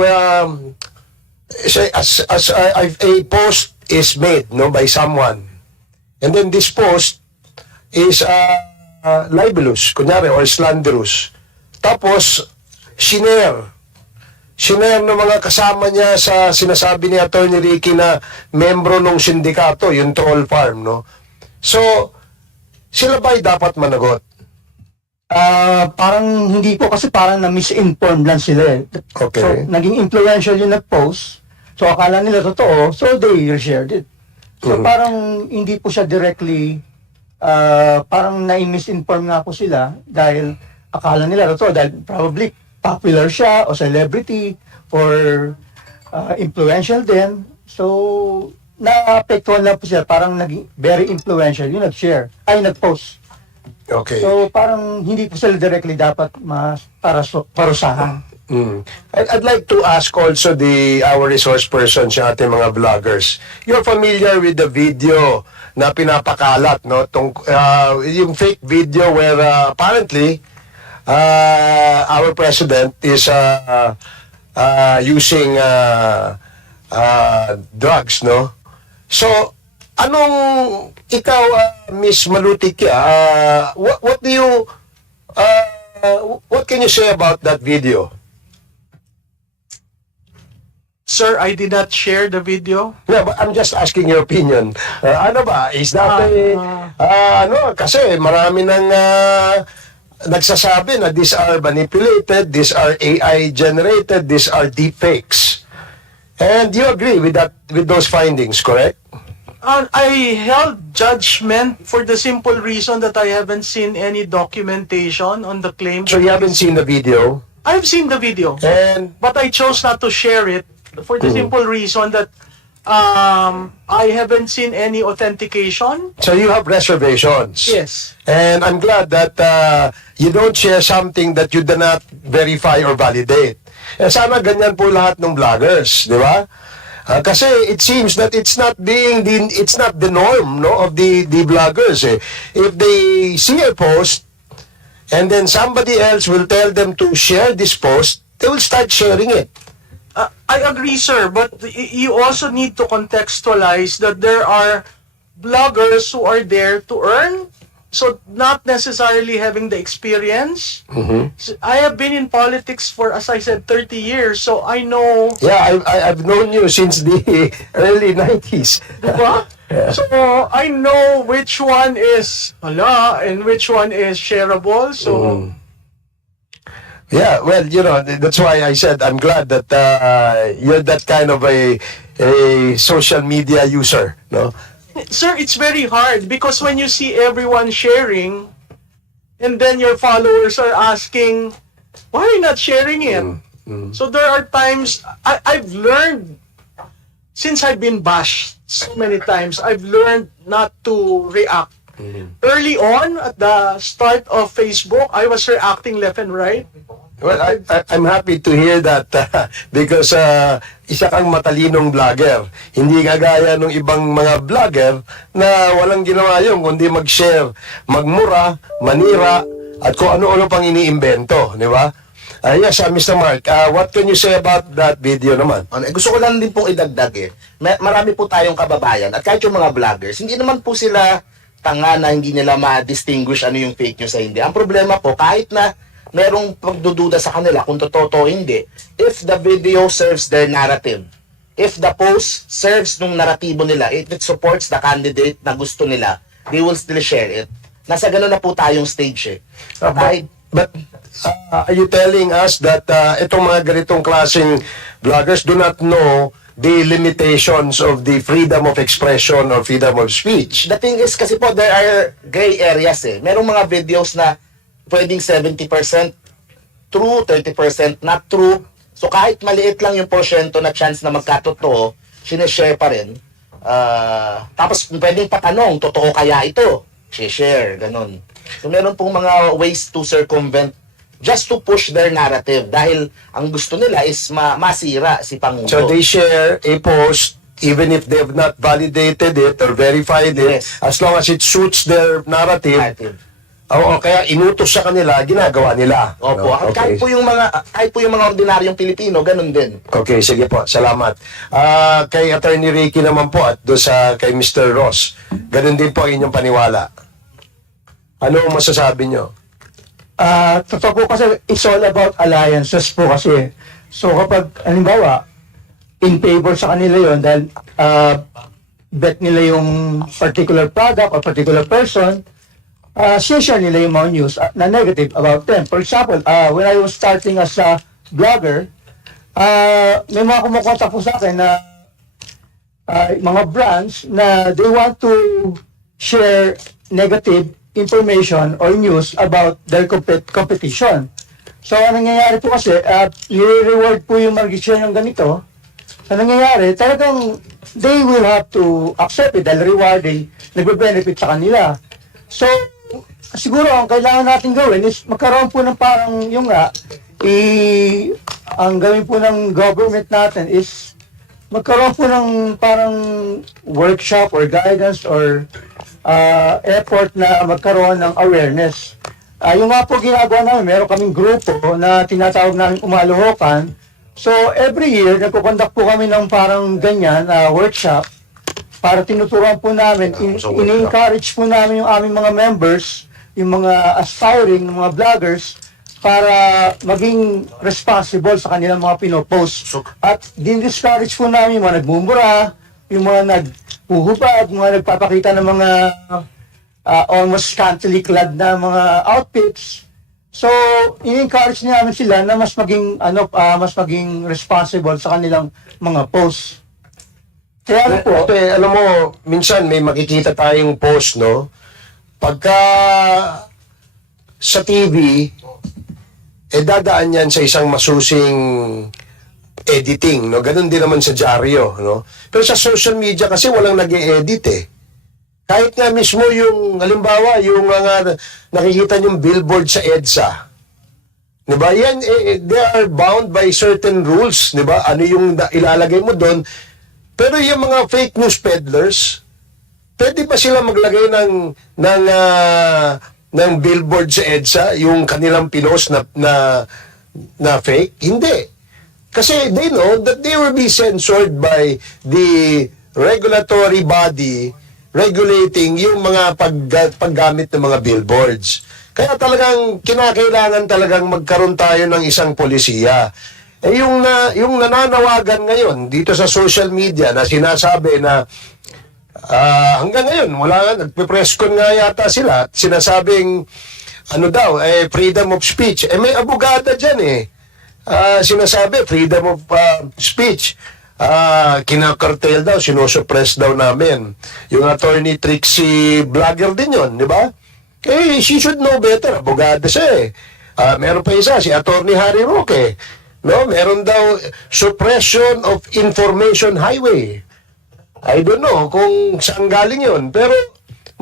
as a post is made, no, by someone, and then this post is libelous, kunyari, or slanderous, tapos shinare ng mga kasama niya sa sinasabi ni Attorney Ricky na membro ng sindikato, yung troll farm, no. So sila ba'y dapat managot? Parang hindi po kasi parang na-misinformed lang sila. Okay. So, naging influential yung nag-post. So, akala nila totoo. So, they reshared it. So, parang hindi po siya directly, parang na-misinform nga po sila dahil akala nila totoo. Dahil probably popular siya o celebrity or influential din. So, na-apektuhan lang po sila. Parang naging very influential yung nag-share. Ay, nag-post. Okay. So parang hindi po sila directly dapat parusahan. I'd like to ask also our resource persons, yung ating mga vloggers. You're familiar with the video na pinapakalat, no? Yung fake video where apparently our president is using drugs, no? So, anong ikaw, Miss Malou, Tiquia, what do you what can you say about that video? Sir, I did not share the video. Yeah, but I'm just asking your opinion. Ano ba? Is that kasi marami nang nagsasabi na these are manipulated, these are AI generated, these are deepfakes. And you agree with that, with those findings, correct? I held judgment for the simple reason that I haven't seen any documentation on the claim. So you haven't seen the video? I've seen the video, And but I chose not to share it for the simple reason that I haven't seen any authentication. so you have reservations? Yes. And I'm glad that you don't share something that you do not verify or validate. Sana ganyan po lahat ng vloggers, di ba? Kasi it seems that it's not the norm, no, of the vloggers. If they see a post and then somebody else will tell them to share this post, they will start sharing it. I agree, sir, but you also need to contextualize that there are bloggers who are there to earn, so not necessarily having the experience. So I have been in politics for, as I said, 30 years, so I know. Yeah, I've known you since the early 90s. Diba? So I know which one is hala and which one is shareable. So Yeah, well, that's why I said I'm glad that you're that kind of a social media user, no? sir, it's very hard because when you see everyone sharing and then your followers are asking, why are you not sharing it? So there are times I've learned, since I've been bashed so many times, I've learned not to react. Early on, at the start of Facebook, I was reacting left and right. Well, I'm happy to hear that because isa kang matalinong vlogger. Hindi kagaya ng ibang mga vlogger na walang ginawa yun, kundi mag-share, magmura, manira, at kung ano-ano pang iniimbento, di ba? Yes, Mr. Mark, what can you say about that video naman? Gusto ko lang din pong idagdag marami po tayong kababayan at kahit yung mga vloggers, hindi naman po sila tanga na hindi nila ma-distinguish ano yung fake news sa hindi. Ang problema po, kahit na merong pagdududa sa kanila kung totoo o hindi, if the video serves their narrative, if the post serves nung naratibo nila, if it supports the candidate na gusto nila, they will still share it. Nasa ganun na po tayong stage But are you telling us that itong mga ganitong klaseng vloggers do not know the limitations of the freedom of expression or freedom of speech? The thing is, kasi po, there are gray areas Merong mga videos na pwedeng 70% true, 30% not true. So kahit maliit lang yung porsyento na chance na magkatotoo, sineshare pa rin. Tapos pwedeng patanong, totoo kaya ito? Share, ganun. So meron pong mga ways to circumvent just to push their narrative dahil ang gusto nila is masira si Pangulo. So they share a post even if they have not validated it or verified it, Yes. as long as it suits their narrative. Oo, kaya inutos sa kanila, ginagawa nila. Opo. No? At kahit po yung mga ordinaryong Pilipino, ganun din. Okay, sige po. Salamat. Kay Attorney Ricky naman po at do sa kay Mr. Ross, ganun din po ang inyong paniwala. Ano ang masasabi nyo? Totoo po kasi it's all about alliances po kasi. So kapag, halimbawa, in favor sa kanila yon dahil bet nila yung particular product or particular person, share nila yung mga news na negative about them. For example, when I was starting as a blogger, may mga kumukontak po sa akin na mga brands na they want to share negative information or news about their competition. So, ang nangyayari po kasi, i-reward po yung mag-share ng ganito. So, nangyayari, talagang they will have to accept it dahil rewarding, nagbe-benefit sa kanila. So, siguro ang kailangan natin gawin is magkaroon po ng parang yung ang gawin po ng government natin is magkaroon po ng parang workshop or guidance or effort na magkaroon ng awareness. Yung nga po ginagawa namin, meron kaming grupo na tinatawag namin umaluhokan. So every year, nagkukondak po kami ng parang ganyan workshop para tinuturuan po namin, in-encourage po namin yung aming mga members, yung mga aspiring, mga vloggers, para maging responsible sa kanilang mga pinopost. At din-discourage po namin yung mga nagmumura, yung mga naghuhubad, yung mga nagpapakita ng mga almost scantily clad na mga outfits. So, in-encourage namin sila na mas maging responsible sa kanilang mga posts. Kaya po, Alam mo, minsan may makikita tayong post, no? Pagka sa TV, dadaan yan sa isang masusing editing, no? Ganun din naman sa dyaryo, no? Pero sa social media kasi walang nag-e-edit Kahit nga mismo yung, halimbawa, yung mga nakikita yung billboard sa EDSA. Diba? Yan, they are bound by certain rules, diba? Ano yung ilalagay mo doon. Pero yung mga fake news peddlers, pwede ba sila maglagay ng billboard sa EDSA, yung kanilang pinost na fake? Hindi. Kasi they know that they will be censored by the regulatory body regulating yung mga paggamit ng mga billboards. Kaya talagang kinakailangan talagang magkaroon tayo ng isang polisiya. Yung nananawagan ngayon dito sa social media na sinasabi na hanggang ngayon, wala nga, nagpe-press con nga yata sila at sinasabing freedom of speech. May abogada dyan sinasabi, freedom of speech. Kinakartel daw, sinusuppress daw namin. Yung attorney Trixie vlogger din yun, di ba? She should know better. Abogada siya meron pa isa, si attorney Harry Roque. No? Meron daw suppression of information highway. I don't know kung saan galing yun. Pero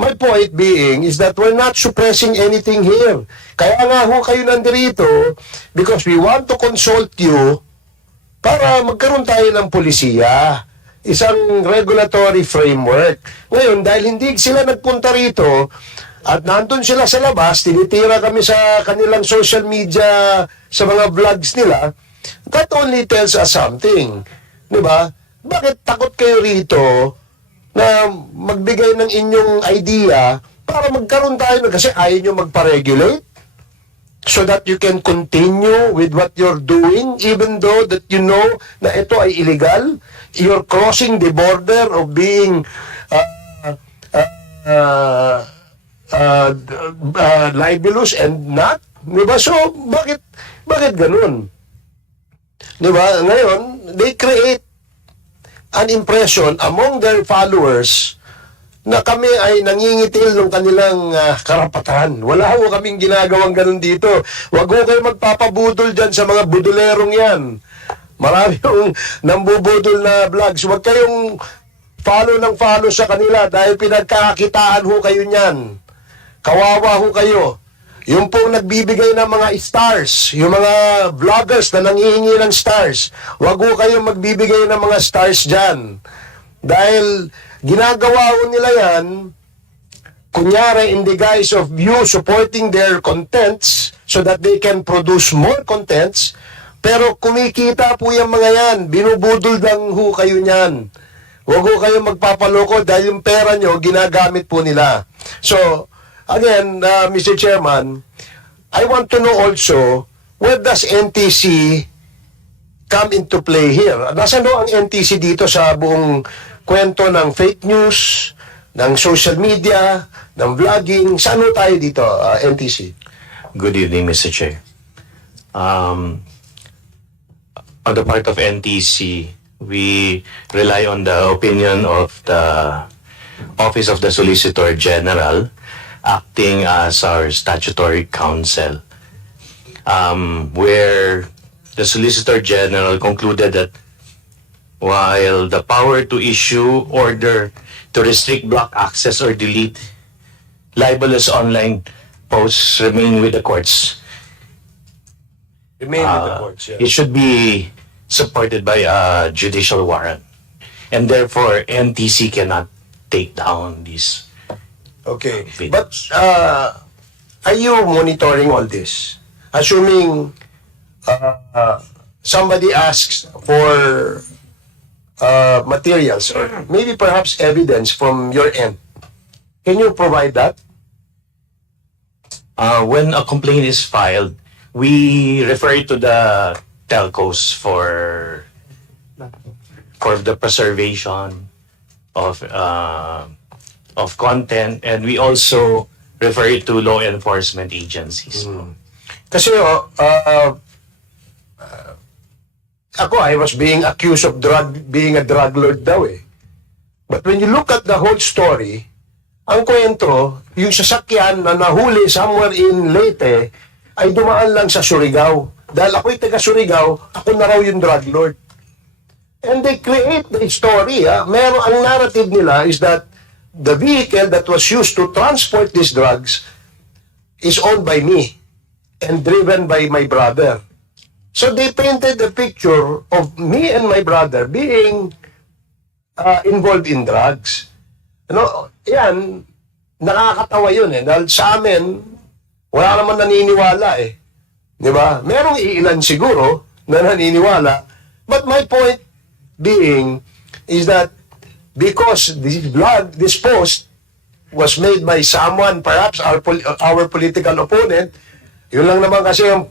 my point being is that we're not suppressing anything here. Kaya nga ho kayo nandirito because we want to consult you para magkaroon tayo ng polisiya. Isang regulatory framework. Ngayon, dahil hindi sila nagpunta rito at nandun sila sa labas, tinitira kami sa kanilang social media, sa mga vlogs nila, that only tells us something. Diba? Bakit takot kayo rito na magbigay ng inyong idea para magkaroon tayo kasi ayaw nyo magpa-regulate so that you can continue with what you're doing even though that you know na ito ay illegal. You're crossing the border of being libelous and not. Diba? So, bakit ganun? Diba? Ngayon, they create an impression among their followers na kami ay nangingitil ng kanilang karapatan. Wala ho kaming ginagawang ganun dito. Huwag ho kayo magpapabudol dyan sa mga budolerong yan. Marami yung nambubudol na vlogs. Huwag kayong follow sa kanila dahil pinagkakakitaan ho kayo niyan. Kawawa ho kayo. Yung pong nagbibigay ng mga stars, yung mga vloggers na nangihingi ng stars, wag ho kayong magbibigay ng mga stars dyan. Dahil ginagawa ho nila yan, kunyari in the guise of you supporting their contents so that they can produce more contents, pero kumikita po yung mga yan, binubudol lang ho kayo niyan. Wag ho kayong magpapaloko dahil yung pera nyo, ginagamit po nila. So, again, Mr. Chairman, I want to know also, where does NTC come into play here? Nasaan ho ang NTC dito sa buong kwento ng fake news, ng social media, ng vlogging? Saan ho tayo dito, NTC? Good evening, Mr. Chair. On the part of NTC, we rely on the opinion of the Office of the Solicitor General, acting as our statutory counsel, where the Solicitor General concluded that while the power to issue order to restrict, block access, or delete libelous online posts remain with the courts, Remain with the courts, yeah. it should be supported by a judicial warrant. And therefore, NTC cannot take down these. Okay. But, are you monitoring all this? Assuming somebody asks for materials or maybe perhaps evidence from your end, can you provide that? When a complaint is filed, we refer to the telcos for the preservation of content, and we also refer it to law enforcement agencies. Kasi ako, I was being accused of being a drug lord daw eh. But when you look at the whole story, ang kwento, yung sasakyan na nahuli somewhere in Leyte ay dumaan lang sa Surigao. Dahil ako'y taga Surigao, ako na raw yung drug lord. And they create the story. Meron, ang narrative nila is that the vehicle that was used to transport these drugs is owned by me and driven by my brother. So they painted a picture of me and my brother being involved in drugs. Yan, nakakatawa yun eh. Dahil sa amin, wala naman naniniwala eh. Di ba? Merong iilan siguro na naniniwala. But my point being is that because this post was made by someone, perhaps our political opponent, yun lang naman kasi yung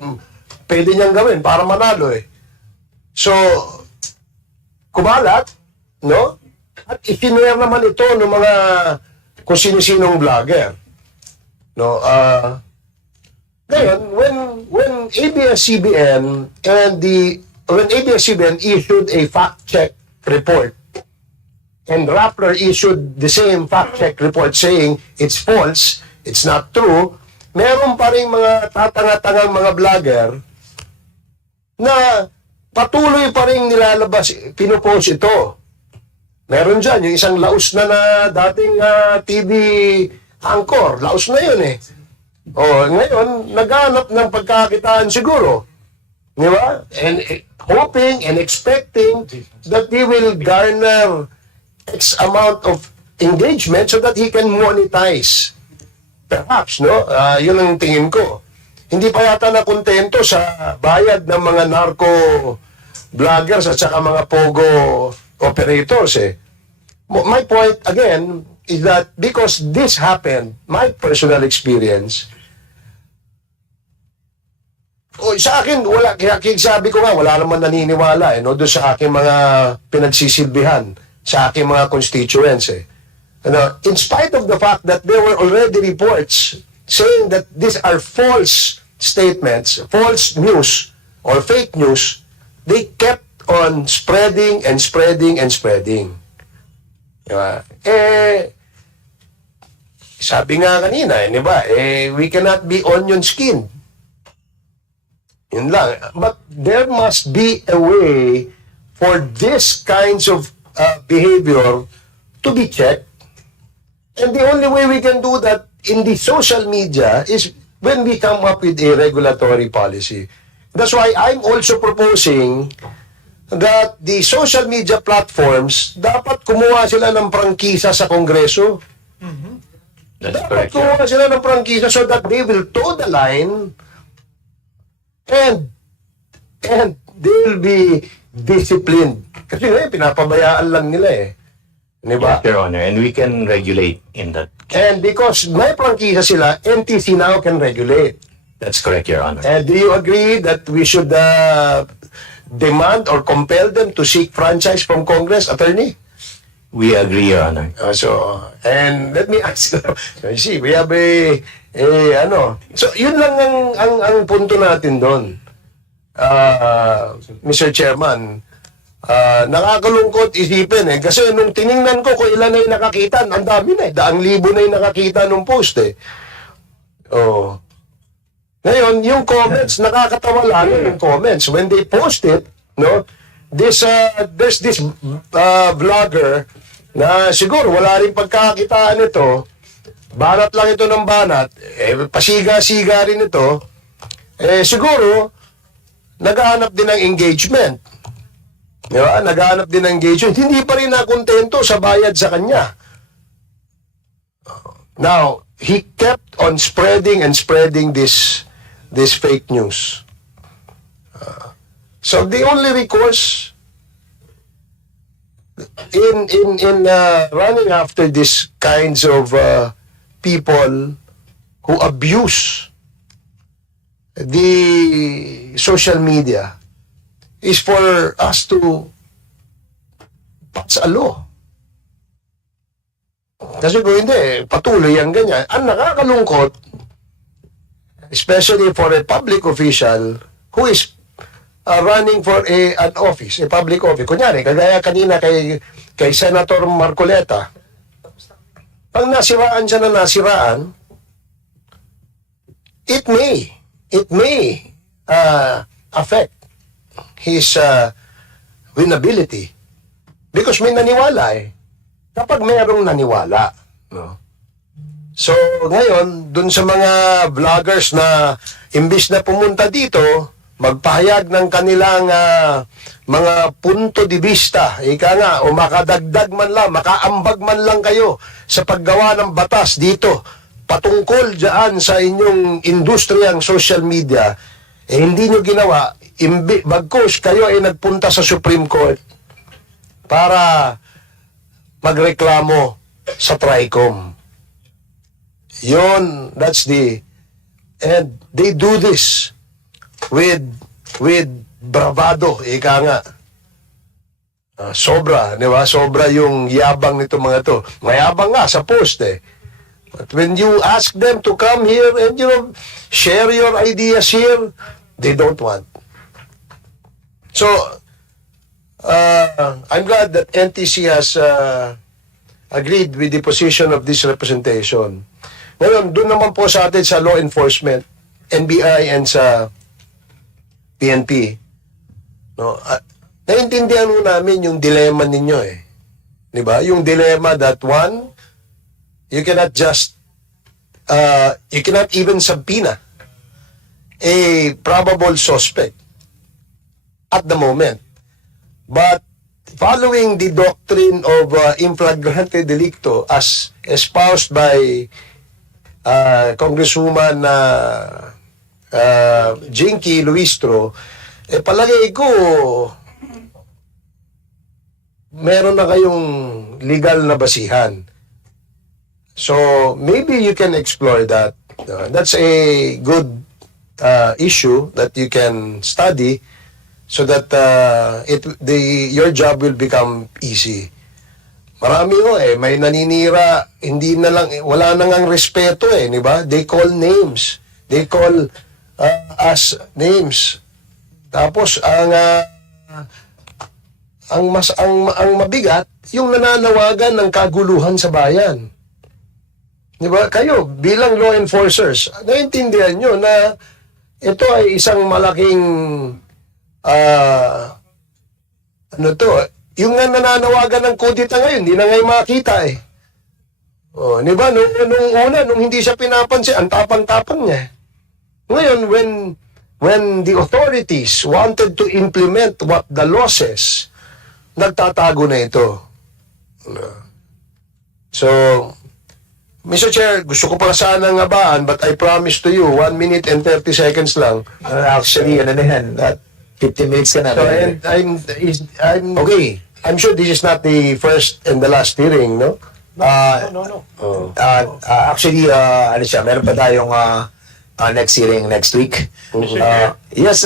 pwede niyang gawin para manalo eh. So, kumalat, no? At itinware naman ito ng mga kung sino-sinong vlogger. No? Ngayon, when ABS-CBN issued a fact-check report, and Rappler issued the same fact-check report saying it's false, it's not true, meron pa rin mga tatanga-tangang mga vlogger na patuloy pa rin nilalabas, pinupost ito. Meron dyan, yung isang laos na dating TV anchor. Laos na yun eh. Ngayon, naghanap ng pagkakitaan siguro. Di ba? And hoping and expecting that he will garner X amount of engagement so that he can monetize. Perhaps, no? Yun ang tingin ko. Hindi pa yata na kontento sa bayad ng mga narco vloggers at saka mga pogo operators eh. My point again is that because this happened, my personal experience, sa akin, wala, kaya sabi ko nga, wala naman naniniwala no, doon sa aking mga pinagsisilbihan, sa aking mga constituents eh. In spite of the fact that there were already reports saying that these are false statements, false news, or fake news, they kept on spreading and spreading and spreading. Diba? Sabi nga kanina, di ba? We cannot be onion skin. Yun lang. But there must be a way for this kinds of behavior to be checked. And the only way we can do that in the social media is when we come up with a regulatory policy. That's why I'm also proposing that the social media platforms, dapat kumuha sila ng prangkisa sa Kongreso. That's Dapat correct. kumuha sila ng prangkisa so that they will toe the line and they will be disciplined. Kasi ngayon, pinapabayaan lang nila eh. Diba? Yes, Your Honor, and we can regulate in that. And because may prangkisa sila, NTC now can regulate. That's correct, Your Honor. And do you agree that we should demand or compel them to seek franchise from Congress, Attorney? We agree, Your Honor. And let me ask you, you see, we have so yun lang ang punto natin doon. Mr. Chairman, nakakalungkot isipin kasi nung tiningnan ko kung ilan na yung nakakita, ang dami na 100,000 na yung nakakita nung post Ngayon, yung comments, nakakatawa lang yung comments. When they post it, no, there's this vlogger na siguro wala rin pagkakitaan ito, banat lang ito ng banat, pasiga-siga rin ito, siguro, naghahanap din ng engagement. Diba? Naghahanap din ng engagement. Hindi pa rin nakontento sa bayad sa kanya. Now, he kept on spreading and spreading this fake news. So the only recourse in running after these kinds of people who abuse the social media is for us to pass a law. Kasi kung hindi, patuloy ang ganyan. Ang nakakalungkot, especially for a public official who is running for an office, a public office. Kunyari, kagaya kanina kay Senator Marcoleta, pag nasiraan siya na nasiraan, it may affect his winnability. Because may naniwala Kapag mayroong naniwala, no? So, ngayon, dun sa mga vloggers na imbis na pumunta dito, magpahayag ng kanilang mga punto de vista, ika nga, o makadagdag man lang, makaambag man lang kayo sa paggawa ng batas dito, patungkol dyan sa inyong industriyang social media, hindi nyo ginawa, bagkus kayo ay nagpunta sa Supreme Court para magreklamo sa TRICOM. Yun, and they do this with bravado, ika nga. Sobra, di ba? Sobra yung yabang nito mga to. Mayabang nga sa post But when you ask them to come here and share your ideas here, they don't want. So, I'm glad that NTC has agreed with the position of this representation. Ngayon, doon naman po sa atin sa law enforcement, NBI and sa PNP, no? Naintindihan mo namin yung dilemma ninyo Di ba? Yung dilemma that one, you cannot just, you cannot even subpoena a probable suspect at the moment. But following the doctrine of in flagrante delicto as espoused by Congresswoman Jinky Luistro, palagay ko meron na kayong legal na basihan. So, maybe you can explore that. That's a good issue that you can study so that your job will become easy. Marami may naninira, hindi na lang, wala na ngang respeto di ba? They call names. They call us names. Tapos, ang mabigat, yung nananawagan ng kaguluhan sa bayan. Di ba? Kayo, bilang law enforcers, naiintindihan nyo na ito ay isang malaking yung nananawagan ng kudita ngayon, hindi na ngayon makita di ba? Nung una, nung hindi siya pinapansin, ang tapang-tapang niya. Ngayon, when the authorities wanted to implement what the law says, nagtatago na ito. So, Mr. Chair, gusto ko pa sanang ngabaan, but I promise to you, 1 minute and 30 seconds lang. Actually, ano na yan, 15 minutes ka na. So, and okay. I'm sure this is not the first and the last hearing, no? No. Actually, ano siya, meron pa tayong next hearing next week. Yes,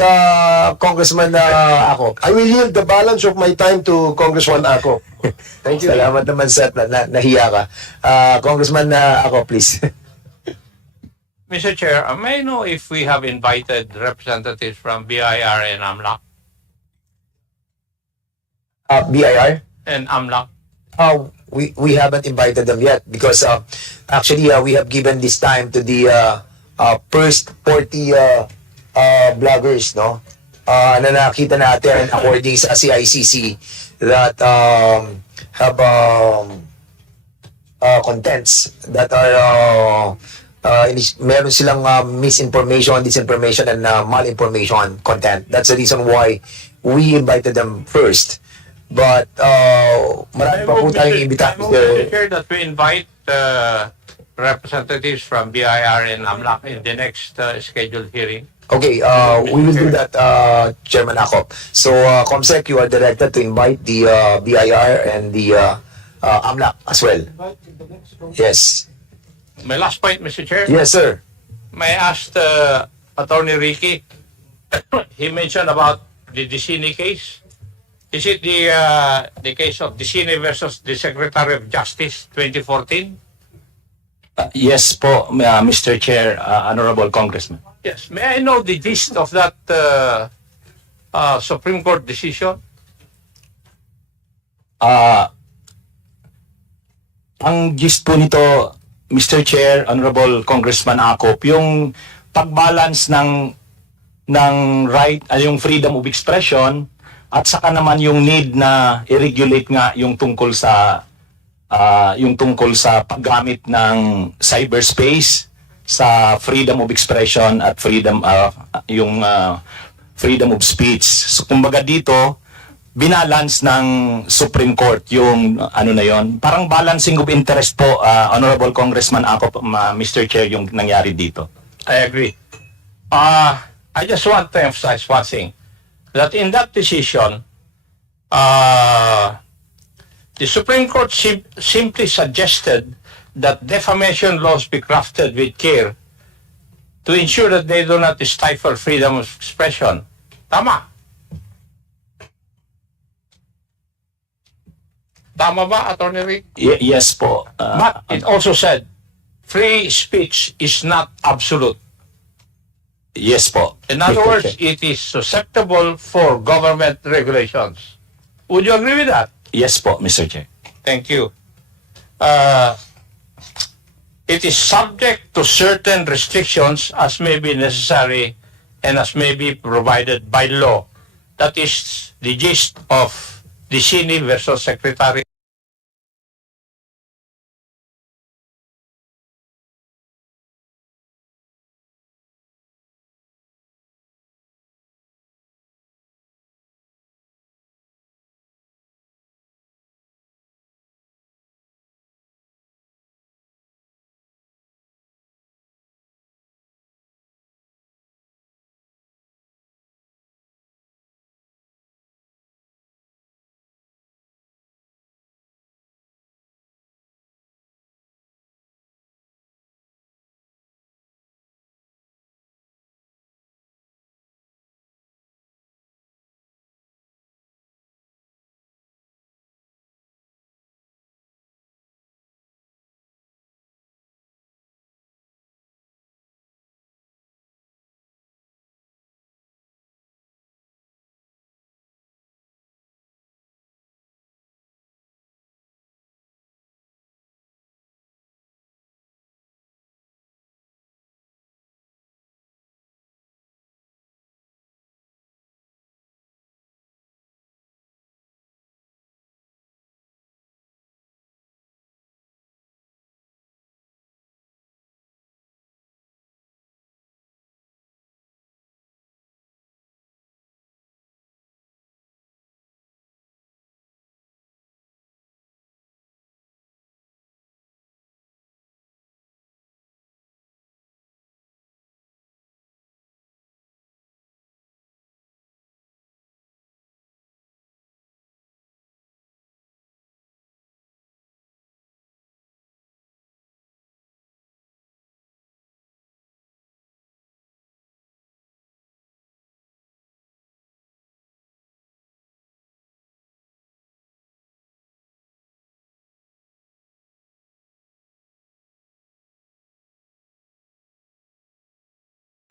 Congressman ako. I will yield the balance of my time to Congressman Ako. Thank you. Salamat naman sa nahiya ka. Congressman ako, please. Mr. Chair, may I know if we have invited representatives from BIR and AMLAC? BIR? And AMLAC? We haven't invited them yet because actually we have given this time to the first 40 bloggers, no? Na nakita natin according sa CICC that have contents that are meron silang misinformation, disinformation, and malinformation content. That's the reason why we invited them first. But marami pa po tayong imbitahan. Mr. Chair, that we invite representatives from BIR and AMLAC in the next scheduled hearing. Okay, we will do that, Chairman Akop. So, Comsec, you are directed to invite the BIR and the AMLAC as well. Yes. My last point, Mr. Chair. Yes, sir. May I ask Attorney Ricky, he mentioned about the Dicini case. Is it the case of Dicini versus the Secretary of Justice 2014? Yes po, Mr. Chair, Honorable Congressman. Yes. May I know the gist of that Supreme Court decision? Ang gist po nito, Mr. Chair, Honorable Congressman Akop, yung pagbalance ng right, yung freedom of expression, at saka naman yung need na i-regulate nga yung tungkol sa paggamit ng cyberspace sa freedom of expression at freedom of speech. So kumbaga dito binalance ng Supreme Court yung na yon. Parang balancing of interest po, Honorable Congressman ako, Mr. Chair, yung nangyari dito. I agree. I just want to emphasize one thing. That in that decision, the Supreme Court simply suggested that defamation laws be crafted with care to ensure that they do not stifle freedom of expression. Tama. Tama ba, Attorney Rick? Yes po. But it also said, free speech is not absolute. Yes po. In other words, it is susceptible for government regulations. Would you agree with that? Yes po, Mr. Chair. Thank you. It is subject to certain restrictions as may be necessary and as may be provided by law. That is the gist of the Cini versus Secretary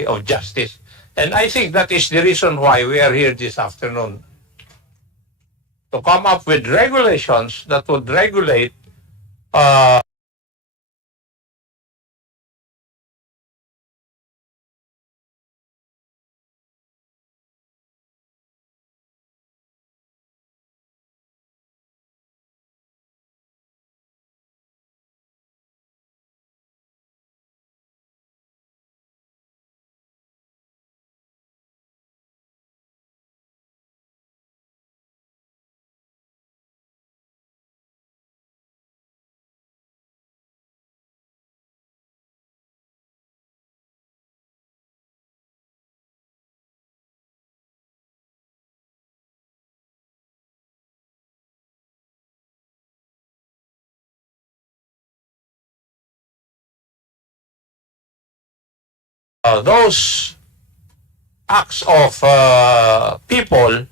of justice. And I think that is the reason why we are here this afternoon, to come up with regulations that would regulate those acts of people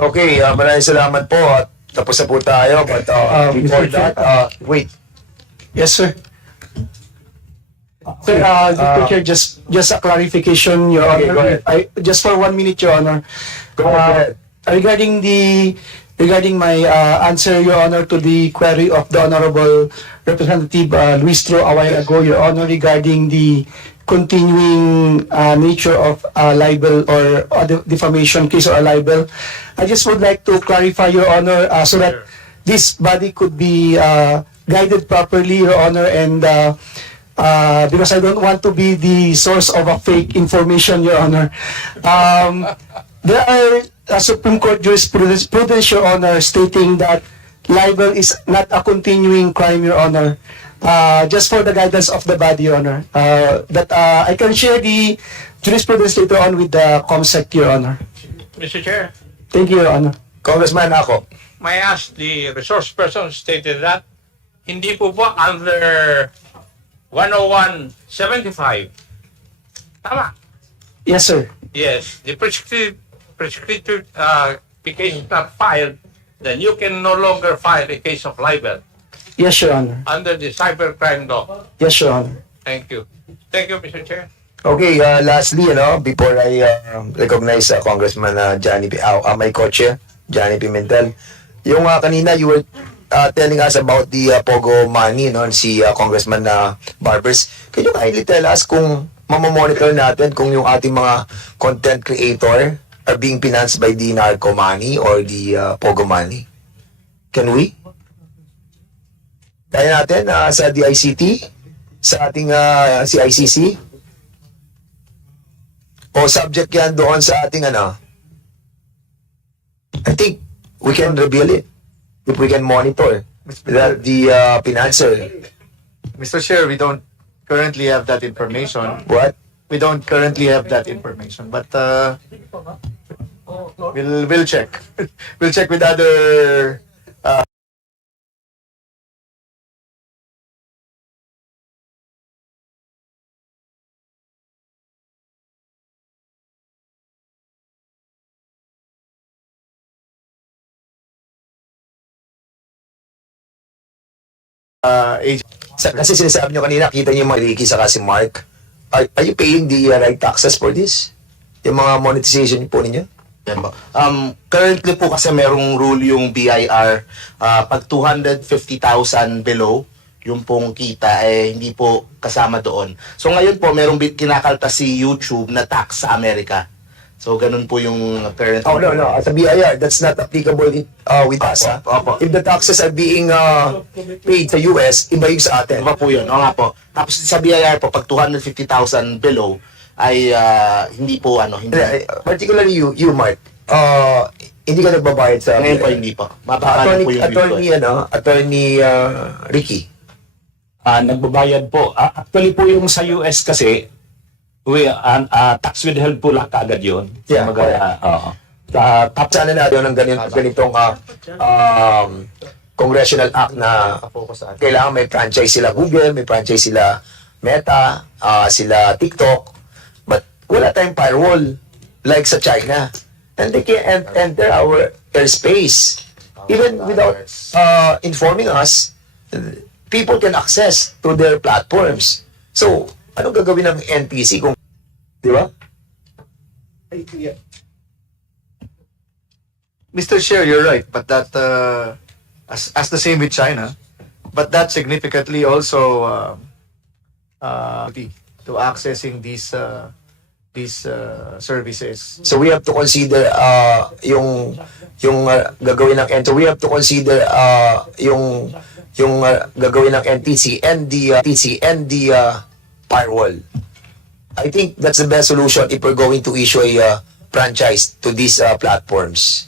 Okay, maraming salamat po. At tapos na po tayo. But before Mr. Chair. that, wait. Yes, sir. Sir, Mr. Chair, just a clarification, Your Okay, go Honor. ahead. Just for 1 minute, Your Honor. Go ahead. Regarding my answer, Your Honor, to the query of the Honorable Representative Luis Tro a while ago, Your Honor, regarding the continuing nature of libel or defamation case or a libel, I just would like to clarify, Your Honor, so that this body could be guided properly, Your Honor, and because I don't want to be the source of a fake information, Your Honor. There are Supreme Court jurisprudence, Your Honor, stating that libel is not a continuing crime, Your Honor. Just for the guidance of the body, Your Honor. That I can share the jurisprudence later on with the COMSEC, Your Honor. Mr. Chair, Thank you, Your Honor. Congressman ako. may I ask the resource person stated that hindi po ba under 101.75? Tama. Yes, sir. Yes, the prescriptive case is not filed, then you can no longer file a case of libel Yes, Your Honor. under the cybercrime law. Yes, Your Honor. Thank you. Thank you, Mr. Chair. Okay, lastly, before I recognize Congressman Johnny, my co-chair, Johnny Pimentel, yung kanina you were telling us about the Pogo money, si Congressman Barbers. Can you kindly tell us kung mamamonitor natin kung yung ating mga content creator are being financed by the narco money or the Pogo money? Can we? Kaya natin sa DICT, sa ating CICC, o subject yan doon sa ating I think we can reveal it if we can monitor that the financer. Mr. Chair, we don't currently have that information. What? We don't currently have that information, but we'll check. We'll check with other. Kasi sinasabi nyo kanina, kita nyo yung mga Ricky saka si Mark. Are you paying the right taxes for this? Yung mga monetization po ninyo? Yan ba? Currently po kasi merong rule yung BIR, pag 250,000 below, yung pong kita hindi po kasama doon. So ngayon po merong kinakaltas si YouTube na tax sa Amerika. So ganun po yung current. Oh, no. As a BIR, that's not applicable with us. Opo. If the taxes are being paid sa US, iba yung sa atin. Iba po yun. Oo nga po. Tapos sa BIR po, pag 250,000 below, ay hindi po hindi. Particularly you Mark, hindi ka nagbabayad sa Ngayon po hindi po. Mapapala po yung attorney Ricky. Nagbabayad po. Actually po yung sa US kasi, tax withheld po lang kaagad yun. Yeah, Tapos Sana natin ng ganitong congressional act na kailangan may franchise sila Google, may franchise sila Meta, sila TikTok, but wala tayong firewall like sa China. And they can enter our airspace. even without informing us, people can access to their platforms. So, anong gagawin ng NTC kung, di ba? Mr. Chair, you're right, but that as the same with China, but that significantly also to accessing these services. So we have to consider yung gagawin ng NTC. We have to consider yung gagawin ng NTC and the firewall. I think that's the best solution if we're going to issue a franchise to these platforms.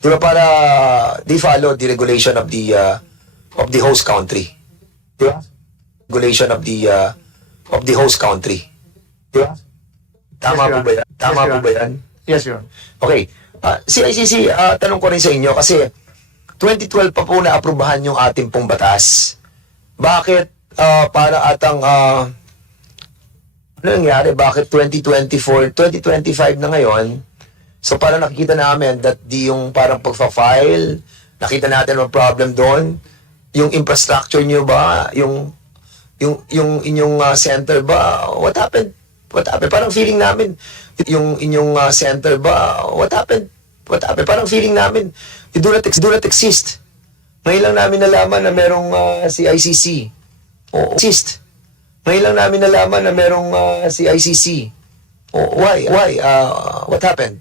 Diba, para they follow the regulation of the host country. Diba? Regulation of the host country. Diba? Tama po ba yan? Tama po ba yan? Yes, Your Honor. Okay. Si ICC, tanong ko rin sa inyo kasi 2012 pa po na-aprubahan yung ating pong batas. Bakit para atang ano nangyari? Bakit 2024, 2025 na ngayon? So para nakikita namin that yung parang pagfa-file, nakita natin ang problem doon. Yung infrastructure niyo ba? Yung inyong center ba? What happened? Parang feeling namin, yung inyong center ba, what happened? Parang feeling namin, you do not exist. Ngayon lang namin nalaman na merong si ICC. Exist. Ngayon lang namin nalaman na merong si ICC. Why? What happened?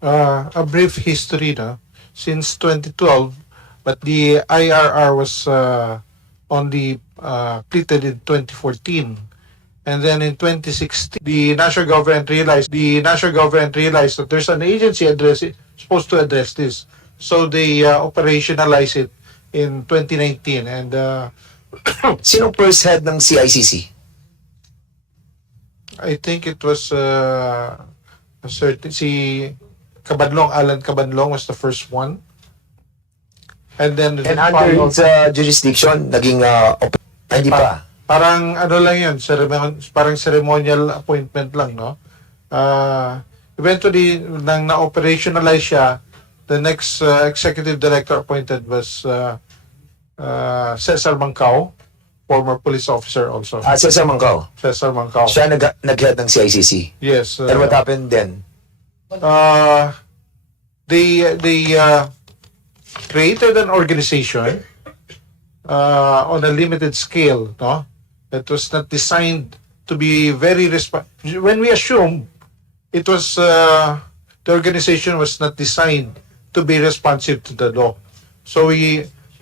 A brief history, no? Since 2012, but the IRR was only completed in 2014. And then in 2016, the national government realized that there's an agency supposed to address this. So they operationalized it in 2019. And Sinong first head ng CICC? I think it was Allan Cabadlong was the first one. And then And under its jurisdiction, naging hindi pa. Parang ano lang yun, parang ceremonial appointment lang, no? Eventually, nang na-operationalize siya, the next executive director appointed was Cesar Mancao, former police officer also. Cesar Mancao. Cesar Mancao. Siya nag-head ng CICC. Yes. And what happened then? They created an organization on a limited scale, no? That was not designed to be very when we assume it was the organization was not designed to be responsive to the law. So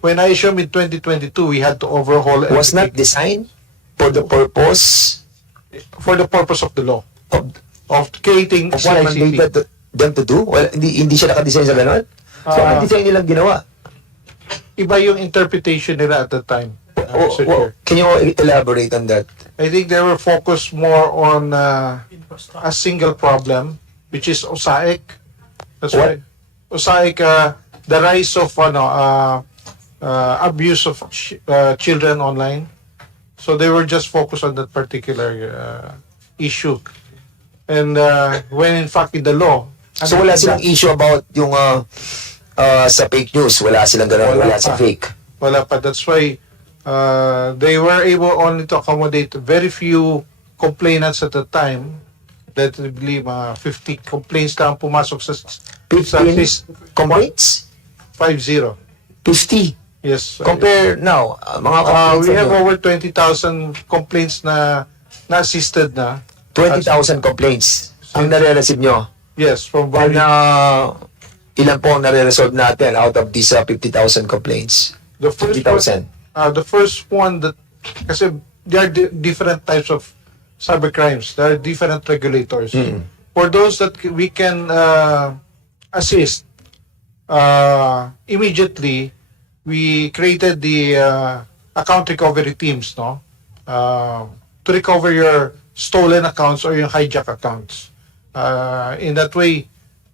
when I assume in 2022 we had to overhaul Was not everything designed for the purpose of the law of creating of what mandated them to do? Well, hindi siya nakadesign sa ganun? So, ang design nilang ginawa? Iba yung interpretation nila at the time. Mr. Chair. Can you elaborate on that? I think they were focused more on a single problem, which is OSAIC. That's What? right. OSAIC, the rise of abuse of children online. So they were just focused on that particular issue. And when in fact in the law, So, wala silang issue about yung sa fake news. Wala silang ganun. Wala sa fake. wala pa. That's why they were able only to accommodate very few complainants at the time. That I believe 50 complaints lang pumasok sa 15 complaints? 50. 50. Yes. Compare now, mga complaints. We have over 20,000 complaints na assisted na. 20,000 complaints ang nare-receive nyo. Yes, from And various. ilan po ang nare-resolve natin out of these 50,000 complaints? The first 50,000. the first one that kasi there are different types of cybercrimes. There are different regulators. For those that we can assist immediately, we created the account recovery teams, no, to recover your stolen accounts or your hijack accounts. In that way,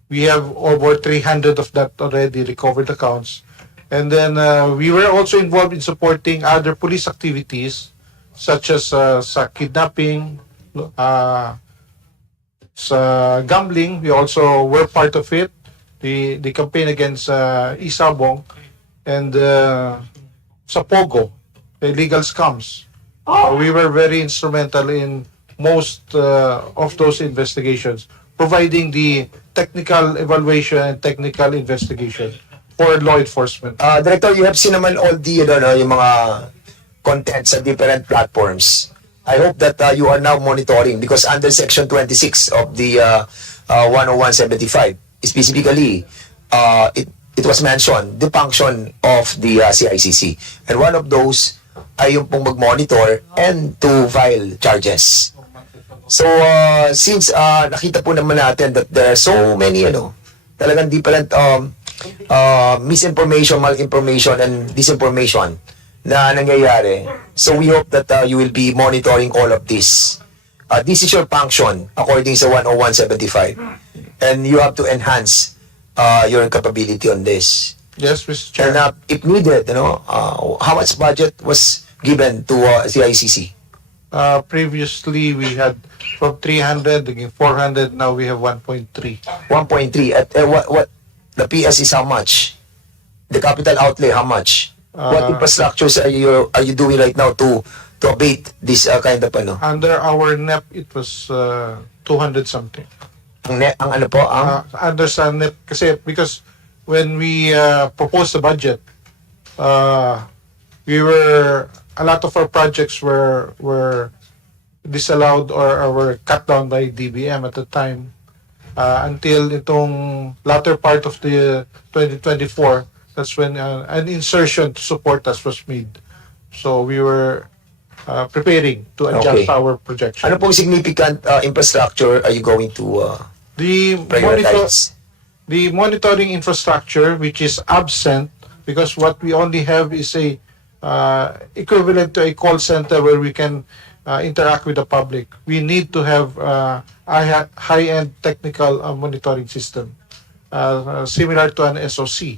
we have over 300 of that already recovered accounts. And then we were also involved in supporting other police activities such as sa kidnapping, sa gambling. We also were part of it. the campaign against Isabong and sa Pogo, the illegal scams. We were very instrumental in most of those investigations, providing the technical evaluation and technical investigation for law enforcement. Director, you have seen naman all the, yung mga content sa different platforms. I hope that you are now monitoring because under Section 26 of the 10175, specifically, it was mentioned the function of the CICC. And one of those ay yung pong mag-monitor and to file charges. So, since nakita po naman natin that there are so many, talagang different misinformation, malinformation, and disinformation na nangyayari. So, we hope that you will be monitoring all of this. This is your function according sa 10175. And you have to enhance your capability on this. Yes, Mr. Chair. And if needed, how much budget was given to CICC? Previously, we had from 300, naging 400, now we have 1.3. 1.3. At what the PS is how much? The capital outlay how much? What infrastructures are you doing right now to abate this kind of Under our NEP, it was 200 something. ang ano po Under sa NEP, kasi because when we proposed the budget, a lot of our projects were disallowed or were cut down by DBM at the time until itong latter part of the 2024. That's when an insertion to support us was made. So we were preparing to adjust our projection. Ano pong significant infrastructure are you going to prioritize? The monitoring infrastructure, which is absent because what we only have is a equivalent to a call center where we can interact with the public. We need to have a high-end technical monitoring system, similar to an SOC.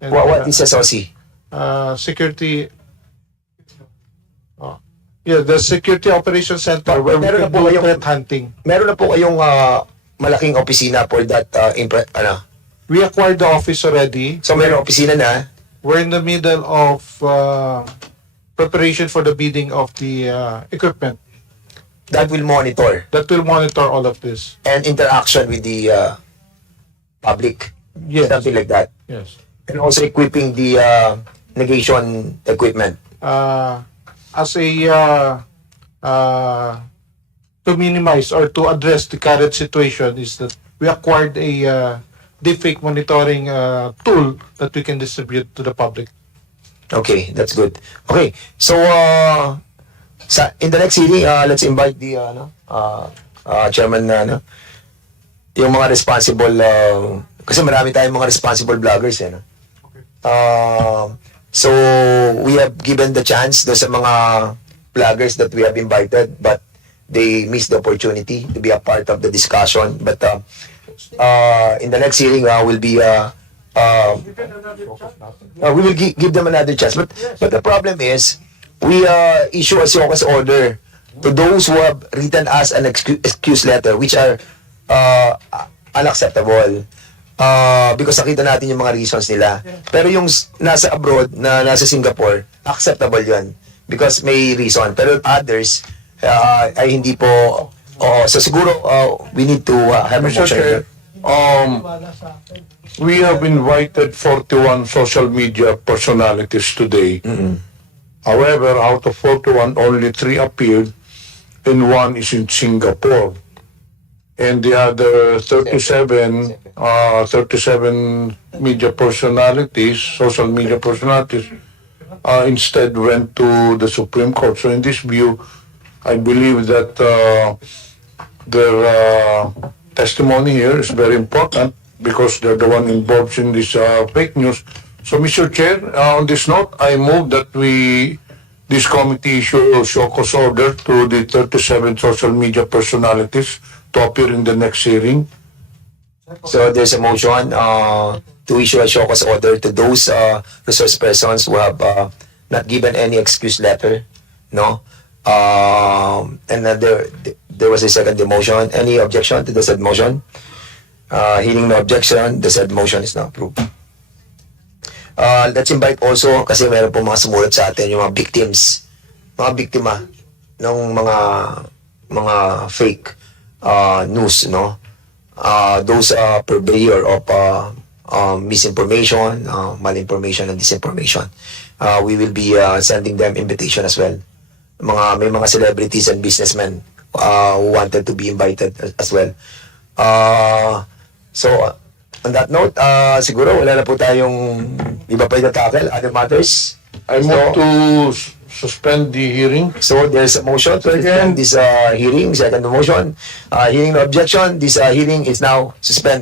And, What is SOC? Security. The Security Operations Center where we Meron can na po do kayong- threat hunting. Meron na po kayong malaking opisina for that We acquired the office already. So meron opisina na. We're in the middle of preparation for the bidding of the equipment That will monitor that will monitor all of this. and interaction with the public. Yes. Something like that. Yes. And also equipping the negation equipment. As a to minimize or to address the current situation is that we acquired a deepfake monitoring tool that we can distribute to the public. Okay, that's good. Okay, so in the next hearing, let's invite the chairman yung mga responsible kasi marami tayong mga responsible vloggers so we have given the chance do sa mga vloggers that we have invited but they missed the opportunity to be a part of the discussion but in the next hearing will be we will give them another chance but the problem is we issue a CPOS order to those who have written us an excuse letter which are unacceptable because nakita natin yung mga reasons nila. Pero yung nasa abroad, nasa Singapore, acceptable yun because may reason. Pero others ay hindi po. So siguro we need to have a Mr. motion. Chair, we have invited 41 social media personalities today. However, out of 41, only 3 appeared and 1 is in Singapore. And the other 37 media personalities, social media personalities, instead went to the Supreme Court. So in this view, I believe that their testimony here is very important because they're the one involved in this fake news. So, Mr. Chair, on this note, I move that this committee issue a show cause order to the 37 social media personalities to appear in the next hearing. So there's a motion to issue a show cause order to those resource persons who have not given any excuse letter, no? And there was a second motion. Any objection to the said motion? Hearing no objection, the said motion is now approved. Let's invite also, kasi meron po mga sumulat sa atin, yung mga victims, mga biktima ng mga fake news, no? Those purveyor of misinformation, malinformation, and disinformation. We will be sending them invitation as well. May mga celebrities and businessmen who wanted to be invited as well. So, on that note, siguro wala na po tayong iba pa tackle, other matters. I move to suspend the hearing. So, there's a motion to suspend this hearing. Second motion. Hearing no objection. This hearing is now suspended.